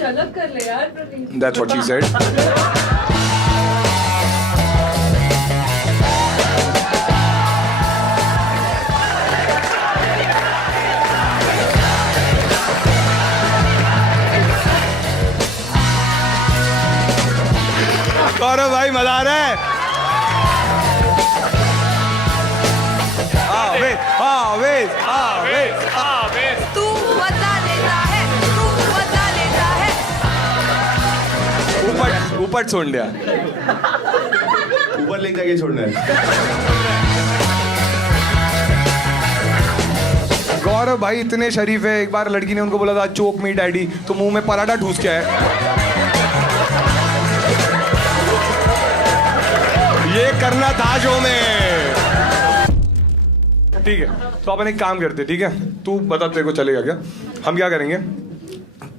कुछ अलग कर ले यार प्रनीत। That's what she said. गौरव भाई मजा आ रहा है। तू बता देता है, तू बता देता है। ऊपर छोड़ दिया। ऊपर लेकर के छोड़ना है। गौरव भाई इतने शरीफ है, एक बार लड़की ने उनको बोला था चोक मी डैडी, तो मुंह में पराठा ठूस के आए। ये करना था शो में। ठीक है, तो अपन एक काम करते, ठीक है, तू बता तेरे को चलेगा क्या? हम क्या करेंगे,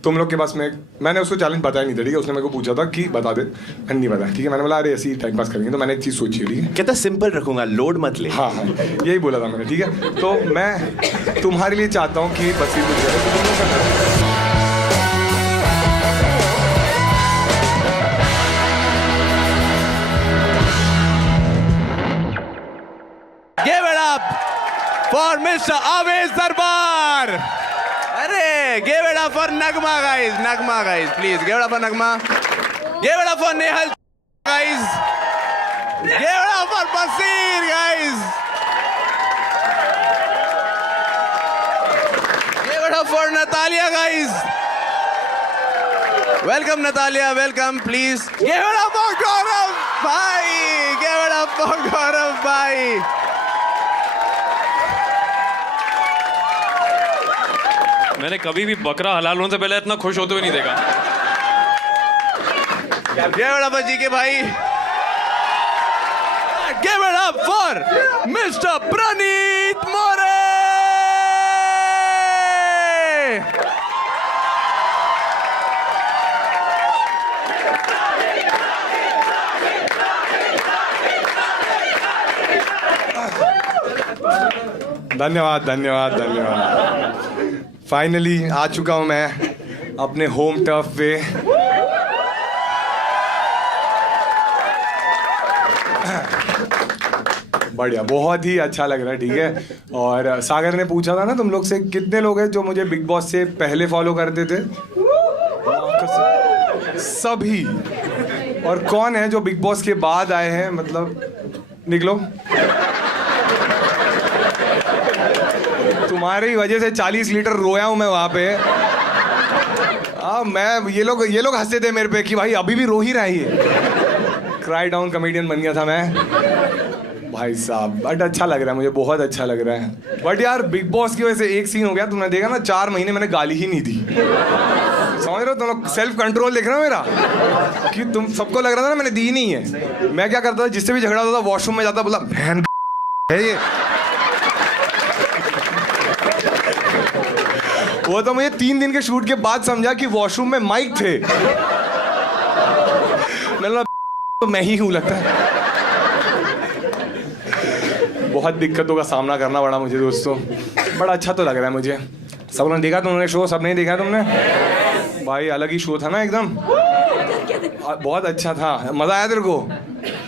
तुम लोग के पास में, मैंने उसको चैलेंज बताया नहीं था, ठीक है, उसने मेरे को पूछा था कि बता दे, मैंने नहीं बताया, ठीक है, मैंने बोला अरे ऐसे ही टाइम पास करेंगे, तो मैंने एक चीज़ सोची है, ठीक है, कहता सिंपल रखूंगा, लोड मत ले। हाँ हाँ यही बोला था मैंने, ठीक है, तो मैं तुम्हारे लिए चाहता हूँ कि बस ये कुछ Give it up for Mr. Aves Darbar. अरे give it up for Nagma guys, please give it up for Nagma. Give it up for Nehal guys. Give it up for Basir guys. Give it up for Natalia guys. Welcome Natalia, welcome please. Give it up for Gaurav bhai. Give it up for Gaurav bhai. मैंने कभी भी बकरा हलाल होने से पहले इतना खुश होते हुए नहीं देखा। Give it up for GK भाई। Give it up for Mr. Praneet More। धन्यवाद धन्यवाद धन्यवाद। फाइनली आ चुका हूँ मैं अपने होम टर्फ पे। बढ़िया, बहुत ही अच्छा लग रहा है, ठीक है। और सागर ने पूछा था ना तुम लोग से कितने लोग हैं जो मुझे बिग बॉस से पहले फॉलो करते थे? सभी। और कौन है जो बिग बॉस के बाद आए हैं? मतलब निकलो। तुम्हारी वजह से 40 लीटर रोया हूं मैं वहां पे। मैं ये लोग हंसते थे मेरे पे कि भाई अभी भी रो ही रहा है ये। क्राई डाउन कॉमेडियन बन गया था मैं भाई साहब। बट अच्छा लग रहा है मुझे, बहुत अच्छा लग रहा है। बट यार बिग बॉस की वजह से एक सीन हो गया, तुमने देखा ना, 4 महीने मैंने गाली ही नहीं दी। समझ रहे हो तुम लोग? सेल्फ कंट्रोल देख रहे हो मेरा, कि तुम सबको लग रहा था ना मैंने दी नहीं है। मैं क्या करता था, जिससे भी झगड़ा होता था वॉशरूम में जाता, बोला बहन है ये। वो तो मुझे 3 दिन के शूट के बाद समझा कि वॉशरूम में माइक थे। मैंने तो मैं ही हूं लगता है। बहुत दिक्कतों का सामना करना पड़ा मुझे दोस्तों। बड़ा अच्छा तो लग रहा है मुझे। सब लोगों ने देखा तुमने शो? सब नहीं देखा तुमने? भाई अलग ही शो था ना एकदम, बहुत अच्छा था। मजा आया तेरे को?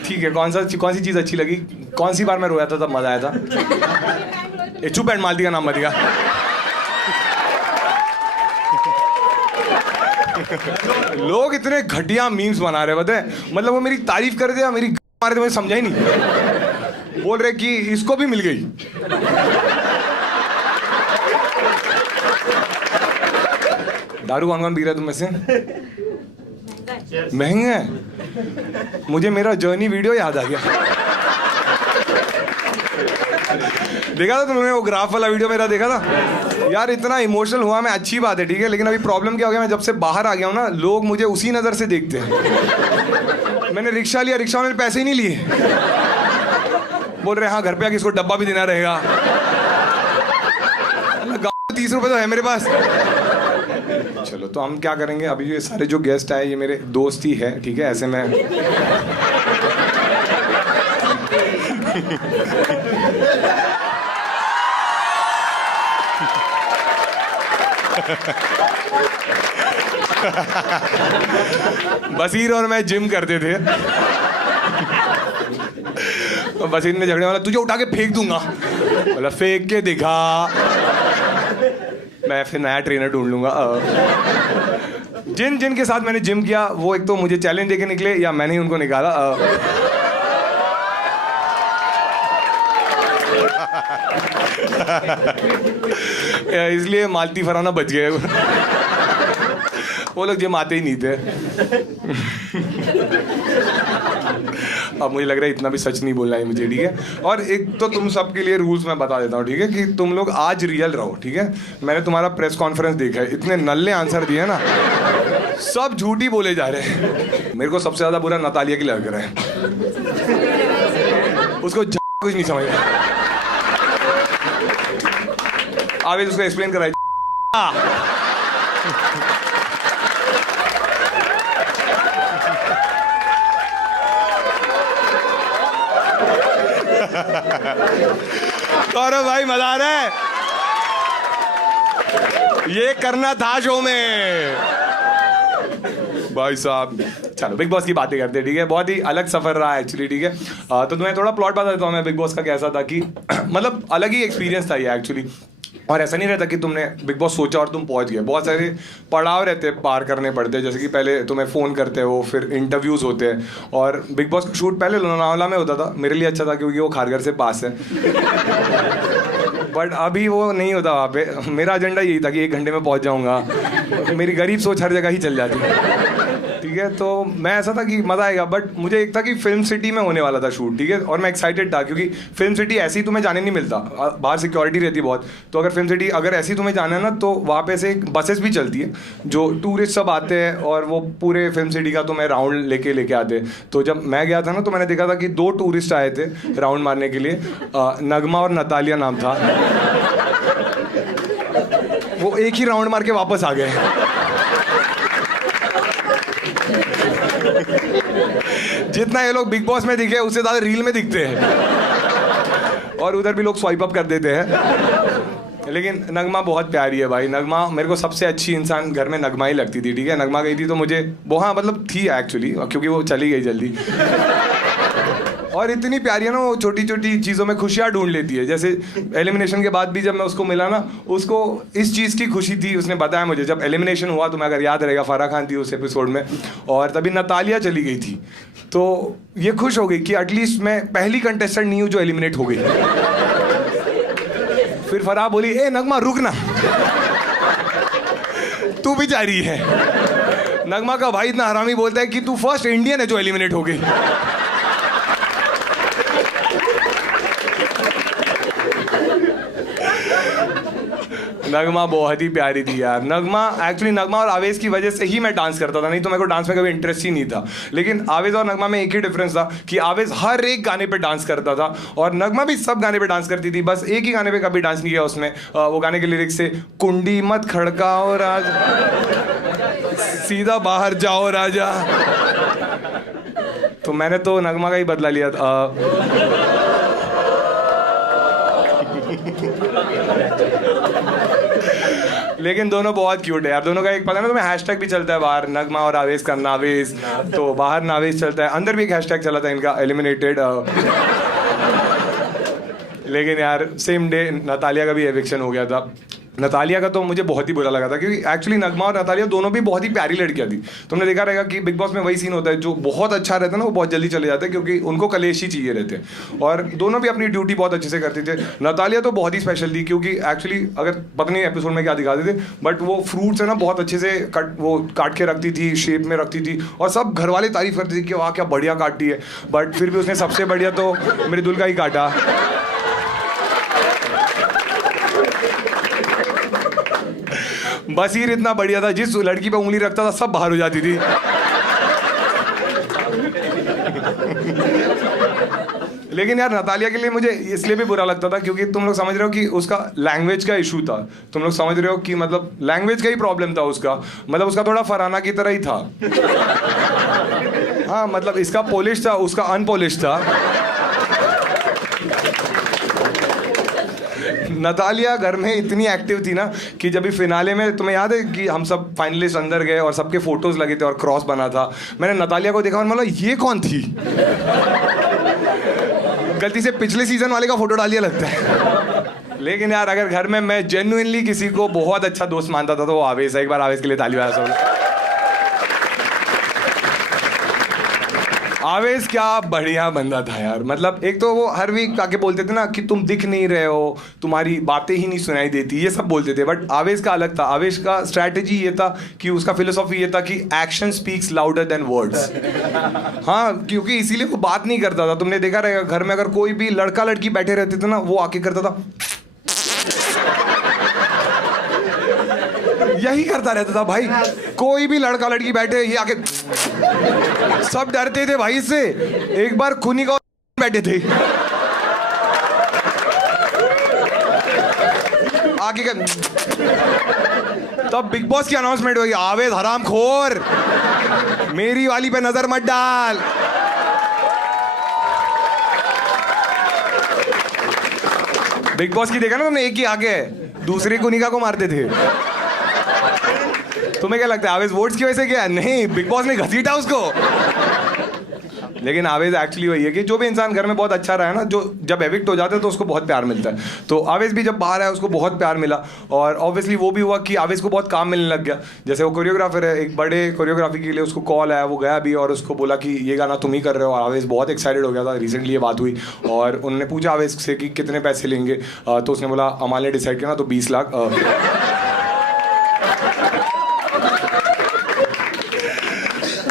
ठीक है, कौन सी चीज अच्छी लगी? कौन सी बार मैं रोया था तब मजा आया था? चुप एंड मालती का नाम मत दिया। लोग इतने घटिया मीम्स बना रहे बताए, मतलब वो मेरी तारीफ कर दिया, मेरी मारे थे, मुझे समझा ही नहीं। बोल रहे कि इसको भी मिल गई। दारू कौन कौन पी रहा है तुम में से? महंगा है? मुझे मेरा जर्नी वीडियो याद आ गया। देखा था तुमने वो ग्राफ वाला वीडियो मेरा? देखा था यार, इतना इमोशनल हुआ मैं। अच्छी बात है, ठीक है, लेकिन अभी प्रॉब्लम क्या हो गया, मैं जब से बाहर आ गया हूँ ना, लोग मुझे उसी नज़र से देखते हैं। मैंने रिक्शा लिया, रिक्शा वाले ने पैसे ही नहीं लिए। बोल रहे हाँ घर पे आके इसको डब्बा भी देना रहेगा। 30 रुपए तो है मेरे पास। चलो तो हम क्या करेंगे, अभी ये सारे जो गेस्ट आए ये मेरे दोस्त ही है, ठीक है, ऐसे में बसीर और मैं जिम करते थे। और बसीर ने झगड़े वाला तुझे उठा के फेंक दूंगा, बोला फेंक के दिखा, मैं फिर नया ट्रेनर ढूंढ लूंगा। जिन जिन के साथ मैंने जिम किया वो एक तो मुझे चैलेंज देके निकले या मैंने ही उनको निकाला। इसलिए मालती फराना बच गए। वो लोग जिम आते ही नहीं थे। अब मुझे लग रहा है इतना भी सच नहीं बोलना है मुझे, ठीक है। और एक तो तुम सबके लिए रूल्स मैं बता देता हूँ, ठीक है, कि तुम लोग आज रियल रहो, ठीक है। मैंने तुम्हारा प्रेस कॉन्फ्रेंस देखा है, इतने नल्ले आंसर दिए ना, सब झूठी बोले जा रहे हैं। मेरे को सबसे ज्यादा बुरा नतालिया की लग रहा है, उसको कुछ नहीं समझ रहा। आवेश उसको एक्सप्लेन कराए। गौरव भाई मजा आ रहा है, ये करना था शो में भाई साहब। चलो बिग बॉस की बातें करते हैं, ठीक है। बहुत ही अलग सफर रहा एक्चुअली, ठीक है। तो तुम्हें थोड़ा प्लॉट बता देता हूँ मैं बिग बॉस का कैसा था, कि मतलब अलग ही एक्सपीरियंस था ये एक्चुअली। और ऐसा नहीं रहता कि तुमने बिग बॉस सोचा और तुम पहुंच गए। बहुत सारे पड़ाव रहते हैं, पार करने पड़ते हैं। जैसे कि पहले तुम्हें फ़ोन करते हो, फिर इंटरव्यूज़ होते हैं। और बिग बॉस का शूट पहले लोनावाला में होता था, मेरे लिए अच्छा था क्योंकि वो खारघर से पास है। बट अभी वो नहीं होता वहाँ पे। मेरा एजेंडा यही था कि 1 घंटे में पहुँच जाऊँगा। मेरी गरीब सोच हर जगह ही चल जाती, ठीक है। तो मैं ऐसा था कि मज़ा आएगा, बट मुझे एक था कि फिल्म सिटी में होने वाला था शूट, ठीक है। और मैं एक्साइटेड था क्योंकि फिल्म सिटी ऐसी तुम्हें जाने नहीं मिलता, बाहर सिक्योरिटी रहती है बहुत। तो अगर फिल्म सिटी अगर ऐसी तुम्हें जाना है ना, तो वहाँ पे से बसेस भी चलती है जो टूरिस्ट सब आते हैं और वो पूरे फिल्म सिटी का तुम्हें राउंड लेके आते हैं। तो जब मैं गया था ना, तो मैंने देखा था कि 2 टूरिस्ट आए थे राउंड मारने के लिए, नगमा और नतालिया नाम था। वो एक ही राउंड मार के वापस आ गए। जितना ये लोग बिग बॉस में दिखे उससे ज्यादा रील में दिखते हैं, और उधर भी लोग स्वाइप अप कर देते हैं। लेकिन नगमा बहुत प्यारी है भाई। नगमा मेरे को सबसे अच्छी इंसान घर में नगमा ही लगती थी, ठीक है। नगमा गई थी तो मुझे वो, हाँ मतलब थी एक्चुअली, क्योंकि वो चली गई जल्दी। और इतनी प्यारी है ना, वो छोटी छोटी चीज़ों में खुशियाँ ढूंढ लेती है। जैसे एलिमिनेशन के बाद भी जब मैं उसको मिला ना, उसको इस चीज़ की खुशी थी। उसने बताया मुझे जब एलिमिनेशन हुआ, तो मैं अगर याद रहेगा, फराह खान थी उस एपिसोड में, और तभी नतालिया चली गई थी। तो ये खुश हो गई कि एटलीस्ट मैं पहली कंटेस्टेंट नहीं हूँ जो एलिमिनेट हो गई। फिर फराह बोली, ए नगमा रुक ना, तू भी जा रही है। नगमा का भाई इतना हरामी बोलता है कि तू फर्स्ट इंडियन है जो एलिमिनेट हो गई। नगमा बहुत ही प्यारी थी यार। नगमा एक्चुअली, नगमा और आवेश की वजह से ही मैं डांस करता था, नहीं तो मेरे को डांस में कभी इंटरेस्ट ही नहीं था। लेकिन आवेश और नगमा में एक ही डिफरेंस था कि आवेश हर एक गाने पे डांस करता था और नगमा भी सब गाने पे डांस करती थी। बस एक ही गाने पे कभी डांस नहीं किया उसने। वो गाने के लिरिक्स से, कुंडी मत खड़काओ राजा, सीधा बाहर जाओ राजा। तो मैंने तो नगमा का ही बदला लिया था। लेकिन दोनों बहुत क्यूट है यार। दोनों का एक पता है ना तुम्हें, हैशटैग भी चलता है बाहर, नगमा और आवेश का नावेश। तो बाहर नावेश चलता है, अंदर भी एक हैशटैग चला था इनका, एलिमिनेटेड। लेकिन यार सेम डे नतालिया का भी एविक्शन हो गया था। नतालिया का तो मुझे बहुत ही बुरा लगा था क्योंकि एक्चुअली नगमा और नतालिया दोनों भी बहुत ही प्यारी लड़कियां थी। तुमने देखा रहेगा कि बिग बॉस में वही सीन होता है, जो बहुत अच्छा रहता है ना वो बहुत जल्दी चले जाते हैं क्योंकि उनको कलेश ही चाहिए रहते हैं। और दोनों भी अपनी ड्यूटी बहुत अच्छे से करते थे। नतालिया तो बहुत ही स्पेशल थी क्योंकि एक्चुअली अगर पता नहीं एपिसोड में क्या दिखाते थे, बट वो फ्रूट्स है ना बहुत अच्छे से काट के रखती थी, शेप में रखती थी, और सब घर वाले तारीफ करते थे कि वाह क्या बढ़िया काटती है। बट फिर भी उसने सबसे बढ़िया तो मेरे दुल का ही काटा। बसीर इतना बढ़िया था, जिस लड़की पे उंगली रखता था सब बाहर हो जाती थी। लेकिन यार नतालिया के लिए मुझे इसलिए भी बुरा लगता था क्योंकि तुम लोग समझ रहे हो कि उसका लैंग्वेज का इशू था। तुम लोग समझ रहे हो कि मतलब लैंग्वेज का ही प्रॉब्लम था उसका। मतलब उसका थोड़ा फरहाना की तरह ही था। हाँ मतलब इसका पोलिश था, उसका अनपोलिश था। नतालिया घर में इतनी एक्टिव थी ना कि जब भी फिनाले में, तुम्हें याद है कि हम सब फाइनलिस्ट अंदर गए और सबके फोटोज लगे थे और क्रॉस बना था, मैंने नतालिया को देखा और बोला ये कौन थी? गलती से पिछले सीजन वाले का फोटो डाल दिया लगता है। लेकिन यार अगर घर में मैं जेन्युइनली किसी को बहुत अच्छा दोस्त मानता था तो वो आवेश है। एक बार आवेश के लिए ताली बजा सब। आवेश क्या बढ़िया बंदा था यार। मतलब एक तो वो हर वीक आके बोलते थे ना कि तुम दिख नहीं रहे हो, तुम्हारी बातें ही नहीं सुनाई देती, ये सब बोलते थे। बट आवेश का अलग था। आवेश का स्ट्रैटेजी ये था कि उसका फिलोसॉफी ये था कि action speaks louder than words. हाँ, क्योंकि इसीलिए वो बात नहीं करता था। तुमने देखा रहेगा घर में अगर कोई भी लड़का लड़की बैठे रहते थे ना, वो आके करता था, यही करता रहता था भाई। कोई भी लड़का लड़की बैठे, ये आके, सब डरते थे भाई इससे। एक बार खूनी का बैठे थे, आगे का, तब बिग बॉस की अनाउंसमेंट हुई, आवेश हरामखोर, मेरी वाली पे नजर मत डाल। बिग बॉस की देखा ना तुमने, एक ही आगे दूसरी कुनिका को मारते थे। तुम्हें क्या लगता है आवेश वोट्स की वजह से क्या? नहीं, बिग बॉस ने घसीटा उसको। लेकिन आवेश एक्चुअली वही है कि जो भी इंसान घर में बहुत अच्छा रहा है ना, जो जब एविक्ट हो जाता है तो उसको बहुत प्यार मिलता है। तो आवेश भी जब बाहर आया उसको बहुत प्यार मिला। और ऑब्वियसली वो भी हुआ कि आवेश को बहुत काम मिलने लग गया। जैसे वो कोरियोग्राफर है, एक बड़े कोरियोग्राफी के लिए उसको कॉल आया, वो गया भी और उसको बोला कि ये गाना तुम ही कर रहे हो। और आवेश बहुत एक्साइटेड हो गया था। रिसेंटली ये बात हुई और उन्होंने पूछा आवेश से कि कितने पैसे लेंगे, तो उसने बोला अमाल ने डिसाइड किया ना तो 20 लाख।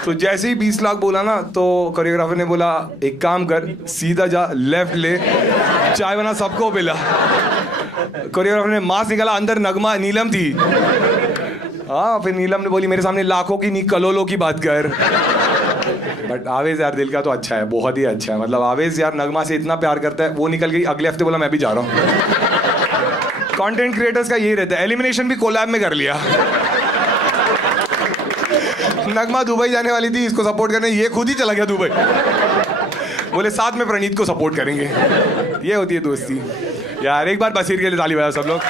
तो जैसे ही 20 लाख बोला ना, तो कोरियोग्राफर ने बोला एक काम कर, सीधा जा, लेफ्ट ले, चाय बना, सबको पिला। कोरियोग्राफर ने मास्क निकाला, अंदर नगमा नीलम थी। हाँ, फिर नीलम ने बोली मेरे सामने लाखों की नहीं करोड़ों की बात कर। बट आवेश यार दिल का तो अच्छा है, बहुत ही अच्छा है। मतलब आवेश यार नगमा से इतना प्यार करता है। वो निकल गई, अगले हफ्ते बोला मैं भी जा रहा हूँ। कंटेंट क्रिएटर्स का यही रहता है, एलिमिनेशन भी कोलैब में कर लिया। नगमा दुबई जाने वाली थी इसको सपोर्ट करने, ये खुद ही चला गया दुबई। बोले साथ में प्रणीत को सपोर्ट करेंगे। ये होती है दोस्ती यार। एक बार बसीर के लिए ताली बजाओ सब लोग।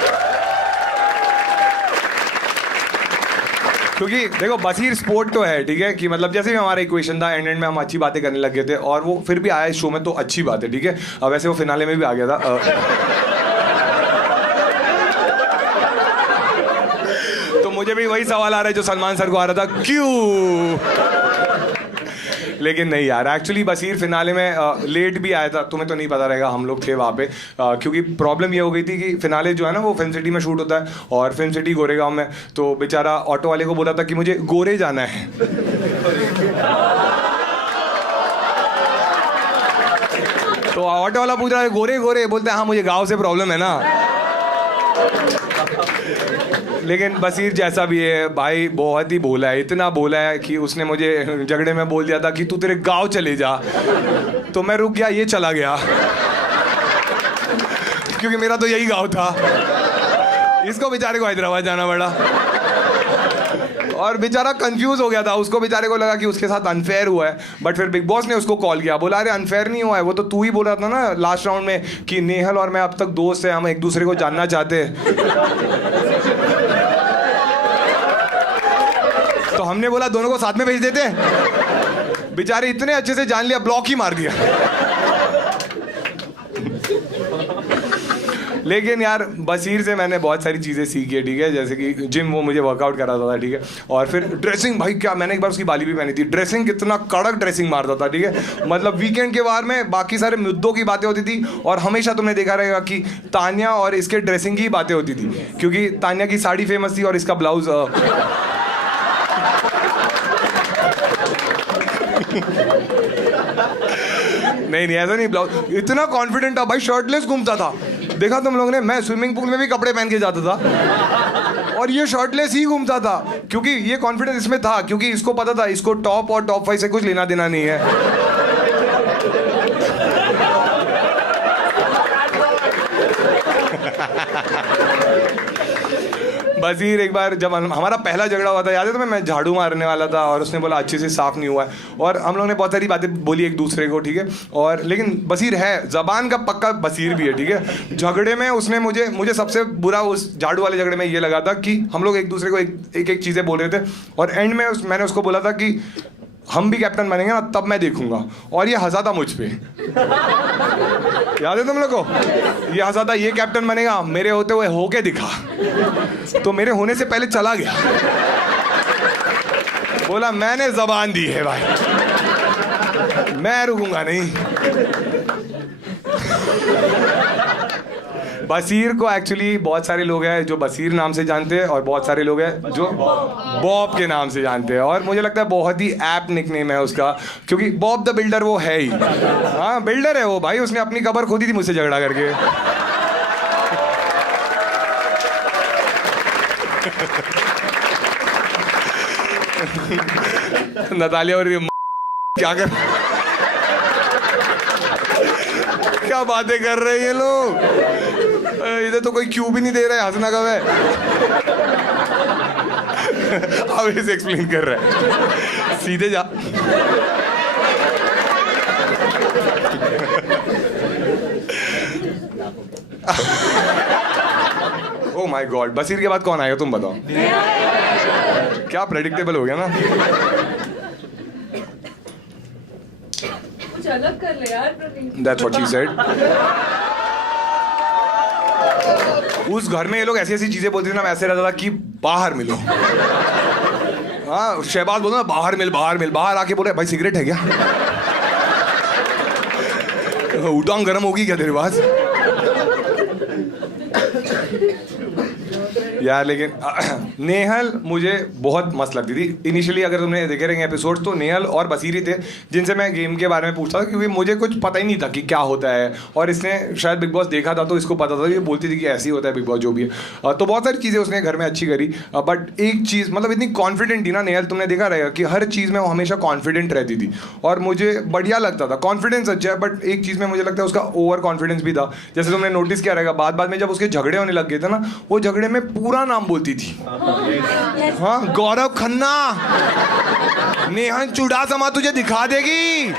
क्योंकि देखो बसीर स्पोर्ट तो है, ठीक है, कि मतलब जैसे भी हमारा इक्वेशन था, एंड में हम अच्छी बातें करने लग गए थे और वो फिर भी आया इस शो में, तो अच्छी बात है, ठीक है। वैसे वो फिनाले में भी आ गया था। मुझे भी वही सवाल आ रहा है जो सलमान सर को आ रहा था, क्यों? लेकिन नहीं यार, एक्चुअली बसीर फिनाले में लेट भी आया था। तुम्हें तो नहीं पता रहेगा, हम लोग थे वहाँ पे। क्योंकि प्रॉब्लम ये हो गई थी कि फिनाले जो है ना वो फिल्म सिटी में शूट होता है और फिल्म सिटी गोरेगांव में। तो बेचारा ऑटो वाले को बोला था कि मुझे गोरे जाना है। तो ऑटो वाला पूछ रहा है गोरे गोरे, बोलते हैं हाँ मुझे गाँव से प्रॉब्लम है ना। लेकिन बसीर जैसा भी है भाई, बहुत ही भोला है। इतना भोला है कि उसने मुझे झगड़े में बोल दिया था कि तू तेरे गांव चले जा, तो मैं रुक गया, ये चला गया। क्योंकि मेरा तो यही गांव था। इसको बेचारे को हैदराबाद जाना पड़ा और बेचारा कंफ्यूज हो गया था। उसको बेचारे को लगा कि उसके साथ अनफेयर हुआ है। बट फिर बिग बॉस ने उसको कॉल किया, बोला अरे अनफेयर नहीं हुआ है, वो तो तू ही बोल रहा था ना लास्ट राउंड में कि नेहल और मैं अब तक दोस्त हैं, हम एक दूसरे को जानना चाहते हैं। तो हमने बोला दोनों को साथ में भेज देते हैं। बेचारे इतने अच्छे से जान लिया, ब्लॉक ही मार दिया। लेकिन यार बसीर से मैंने बहुत सारी चीज़ें सीखी है, ठीक है। जैसे कि जिम वो मुझे वर्कआउट कराता था, ठीक है। और फिर ड्रेसिंग, भाई क्या, मैंने एक बार उसकी बाली भी पहनी थी। ड्रेसिंग कितना कड़क ड्रेसिंग मारता था, ठीक है। मतलब वीकेंड के बार में बाकी सारे मुद्दों की बातें होती थी और हमेशा तुमने देखा रहेगा कि तान्या और इसके ड्रेसिंग की बातें होती थी। क्योंकि तान्या की साड़ी फेमस थी और इसका ब्लाउज नहीं ऐसा नहीं। ब्लाउज इतना कॉन्फिडेंट था भाई, शर्टलेस घूमता था। देखा तुम लोगों ने, मैं स्विमिंग पूल में भी कपड़े पहन के जाता था और ये शर्टलेस ही घूमता था। क्योंकि ये कॉन्फिडेंस इसमें था, क्योंकि इसको पता था इसको टॉप और टॉप 5 से कुछ लेना देना नहीं है। बसीर एक बार जब हमारा पहला झगड़ा हुआ था, याद है तुम्हें, मैं झाड़ू मारने वाला था और उसने बोला अच्छे से साफ नहीं हुआ है, और हम लोगों ने बहुत सारी बातें बोली एक दूसरे को, ठीक है, और लेकिन बसीर है जबान का पक्का बसीर भी है, ठीक है। झगड़े में उसने मुझे सबसे बुरा उस झाड़ू वाले झगड़े में ये लगा था कि हम लोग एक दूसरे को एक चीज़ें बोल रहे थे, और एंड में मैंने उसको बोला था कि हम भी कैप्टन बनेंगे ना तब मैं देखूंगा, और ये हंसा था मुझ पे। याद है तुम लोग को? ये हंसा था, ये कैप्टन बनेगा, मेरे होते हुए होके दिखा, तो मेरे होने से पहले चला गया। बोला मैंने जबान दी है भाई, मैं रुकूंगा नहीं। बसीर को एक्चुअली बहुत सारे लोग हैं जो बसीर नाम से जानते हैं, और बहुत सारे लोग हैं जो बॉब के नाम से जानते हैं, और मुझे लगता है बहुत ही ऐप निकनेम है उसका, क्योंकि बॉब द बिल्डर वो है ही। हाँ बिल्डर है वो भाई, उसने अपनी कबर खोदी थी मुझसे झगड़ा करके। नतालिया और क्या कर क्या बातें कर रहे हैं ये लोग, इधर तो कोई क्यों भी नहीं दे रहा है, हंसना कब है। अब इसे एक्सप्लेन कर रहा है, सीधे जा। ओह माय गॉड, बसीर के बाद कौन आएगा तुम बताओ? क्या प्रेडिक्टेबल हो गया ना। कुछ अलग कर ले यार Praveen. That's what she said. उस घर में ये लोग ऐसी ऐसी चीजें बोलते थे ना, मैं ऐसे रहता था कि बाहर मिलो। हाँ शहबाज बोलता ना बाहर मिल, बाहर आके बोले भाई सिगरेट है क्या? उटांग गर्म होगी क्या तेरे पास? यार लेकिन नेहल मुझे बहुत मस्त लगती थी इनिशियली। अगर तुमने देखे रहेंगे एपिसोड्स तो नेहल और बसीरी थे जिनसे मैं गेम के बारे में पूछता था, क्योंकि मुझे कुछ पता ही नहीं था कि क्या होता है, और इसने शायद बिग बॉस देखा था तो इसको पता था, ये बोलती थी कि ऐसे ही होता है बिग बॉस जो भी है। तो बहुत सारी चीज़ें उसने घर में अच्छी करी, बट एक चीज़ मतलब इतनी कॉन्फिडेंट थी ना नेहल, तुमने देखा रहेगा कि हर चीज़ में वो हमेशा कॉन्फिडेंट रहती थी, और मुझे बढ़िया लगता था। कॉन्फिडेंस अच्छा है, बट एक चीज़ में मुझे लगता है उसका ओवर कॉन्फिडेंस भी था। जैसे तुमने नोटिस किया रहेगा बाद में जब उसके झगड़े होने लग गए थे ना, वो झगड़े में पूरा नाम बोलती थी। हाँ गौरव खन्ना, नेहा चुड़ासमा तुझे दिखा देगी,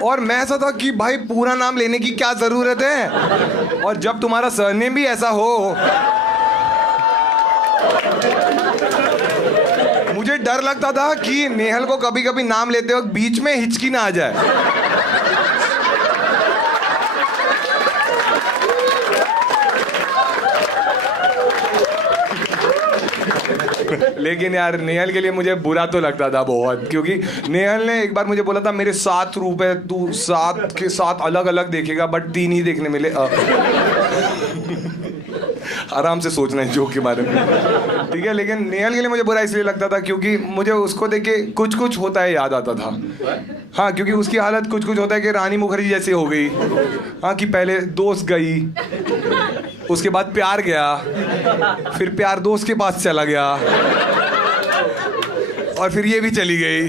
और मैं ऐसा था कि भाई पूरा नाम लेने की क्या जरूरत है, और जब तुम्हारा सरनेम भी ऐसा हो, मुझे डर लगता था कि नेहल को कभी कभी नाम लेते वक्त बीच में हिचकी ना आ जाए। लेकिन यार नेहल के लिए मुझे बुरा तो लगता था बहुत, क्योंकि नेहल ने एक बार मुझे बोला था मेरे 7 रूप है, तू 7 के 7 अलग अलग देखेगा बट 3 ही देखने मिले। आराम से सोचना है जोक के बारे में, ठीक है। लेकिन नेहल के लिए मुझे बुरा इसलिए लगता था क्योंकि मुझे उसको देख के कुछ कुछ होता है याद आता था। हाँ क्योंकि उसकी हालत कुछ कुछ होता है कि रानी मुखर्जी जैसे हो गई। हाँ कि पहले दोस्त गई, उसके बाद प्यार गया, फिर प्यार दोस्त के पास चला गया, और फिर ये भी चली गई,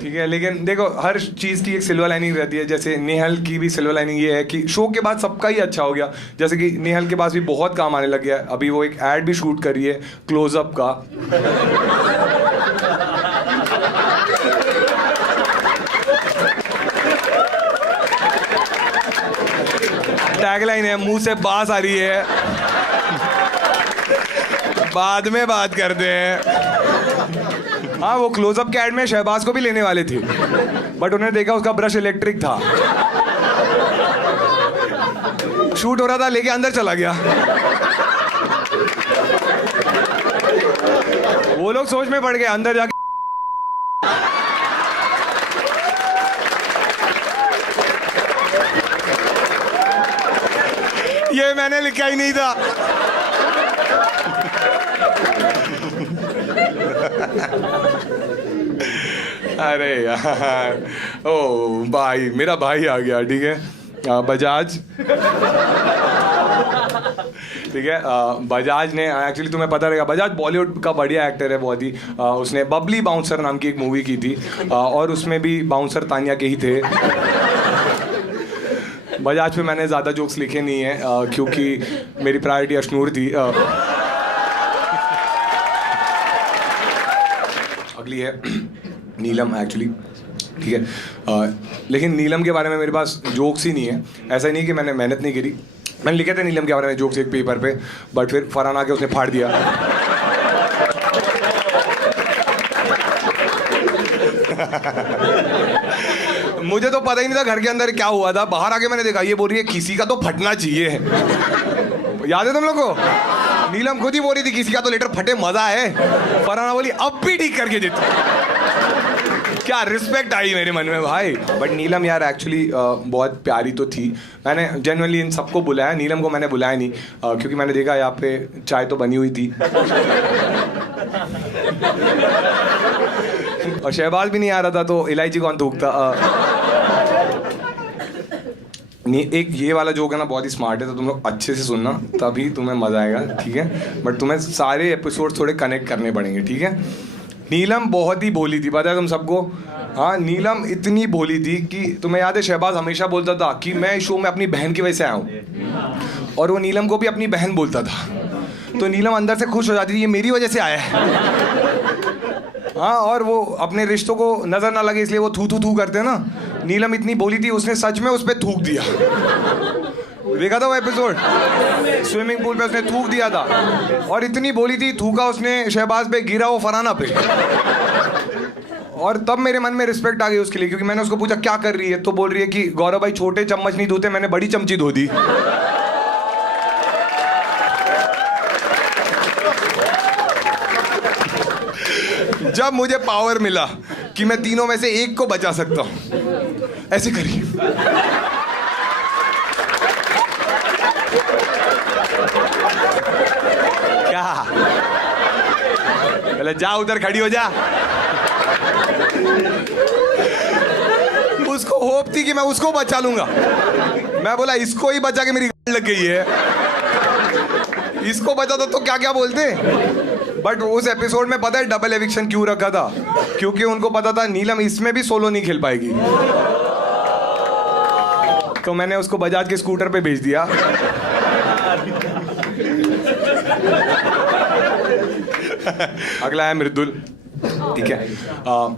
ठीक है। लेकिन देखो हर चीज़ की एक सिल्वर लाइनिंग रहती है। जैसे नेहल की भी सिल्वर लाइनिंग ये है कि शो के बाद सबका ही अच्छा हो गया। जैसे कि नेहल के पास भी बहुत काम आने लग गया है। अभी वो एक ऐड भी शूट कर रही है क्लोजअप का। टैगलाइन है मुंह से बास आ रही है, बाद में बात करते हैं। हाँ वो क्लोजअप के ऐड में शहबाज को भी लेने वाले थे, बट उन्होंने देखा उसका ब्रश इलेक्ट्रिक था, शूट हो रहा था लेके अंदर चला गया। वो लोग सोच में पड़ गए, अंदर जाके ये मैंने लिखा ही नहीं था। अरे यार, ओ भाई मेरा भाई आ गया, ठीक है। बजाज, ठीक है। बजाज ने एक्चुअली तुम्हें पता रहेगा बजाज बॉलीवुड का बढ़िया एक्टर है बहुत ही। उसने बबली बाउंसर नाम की एक मूवी की थी, और उसमें भी बाउंसर तानिया के ही थे। बजाज पे मैंने ज़्यादा जोक्स लिखे नहीं हैं क्योंकि मेरी प्रायोरिटी अशनूर थी। अगली है नीलम एक्चुअली, ठीक है। लेकिन नीलम के बारे में मेरे पास जोक्स ही नहीं है। ऐसा नहीं कि मैंने मेहनत नहीं करी, मैंने लिखे थे नीलम के बारे में जोक्स एक पेपर पे, बट फिर फरहान आके उसने फाड़ दिया। मुझे तो पता ही नहीं था घर के अंदर क्या हुआ था। बाहर आके मैंने देखा ये बोल रही है किसी का तो फटना चाहिए। याद है तुम लोग को? नीलम खुद ही बोल रही थी किसी का तो लेटर फटे, मजा है। फरहाना बोली अब भी ठीक करके देती। क्या रिस्पेक्ट आई मेरे मन में भाई। बट नीलम यार एक्चुअली बहुत प्यारी तो थी। मैंने जेन्युइनली इन सबको बुलाया, नीलम को मैंने बुलाया नहीं क्योंकि मैंने देखा यहाँ पे चाय तो बनी हुई थी और शहबाज भी नहीं आ रहा था तो इलायची कौन थूकता। एक ये वाला जोक है ना बहुत ही स्मार्ट है, तो तुम लोग अच्छे से सुनना तभी तुम्हें मजा आएगा, ठीक है। बट तुम्हें सारे एपिसोड थोड़े कनेक्ट करने पड़ेंगे, ठीक है। नीलम बहुत ही भोली थी, पता है तुम सबको। हाँ, नीलम इतनी भोली थी कि तुम्हें याद है शहबाज हमेशा बोलता था कि मैं इस शो में अपनी बहन की वजह से आया हूँ, और वो नीलम को भी अपनी बहन बोलता था। तो नीलम अंदर से खुश हो जाती थी ये मेरी वजह से आया है। हाँ, और वो अपने रिश्तों को नजर ना लगे इसलिए वो थू थू थू करते हैं ना। नीलम इतनी बोली थी उसने सच में उस पर थूक दिया। देखा था वो एपिसोड, स्विमिंग पूल पे उसने थूक दिया था। और इतनी बोली थी, थूका उसने शहबाज पे, गिरा वो फरहाना पे। और तब मेरे मन में रिस्पेक्ट आ गई उसके लिए, क्योंकि मैंने उसको पूछा क्या कर रही है, तो बोल रही है कि गौरव भाई छोटे चम्मच नहीं धोते, मैंने बड़ी चमची धो दी। जब मुझे पावर मिला कि मैं तीनों में से एक को बचा सकता हूं, ऐसे करिए। क्या? पहले जा उधर खड़ी हो जा। उसको होप थी कि मैं उसको बचा लूंगा। मैं बोला इसको ही बचा के मेरी लग गई है, इसको बचा तो क्या क्या बोलते। बट उस एपिसोड में पता है डबल एविक्शन क्यों रखा था? क्योंकि उनको पता था नीलम इसमें भी सोलो नहीं खेल पाएगी। तो मैंने उसको बजाज के स्कूटर पे भेज दिया। अगला है मृदुल, ठीक है।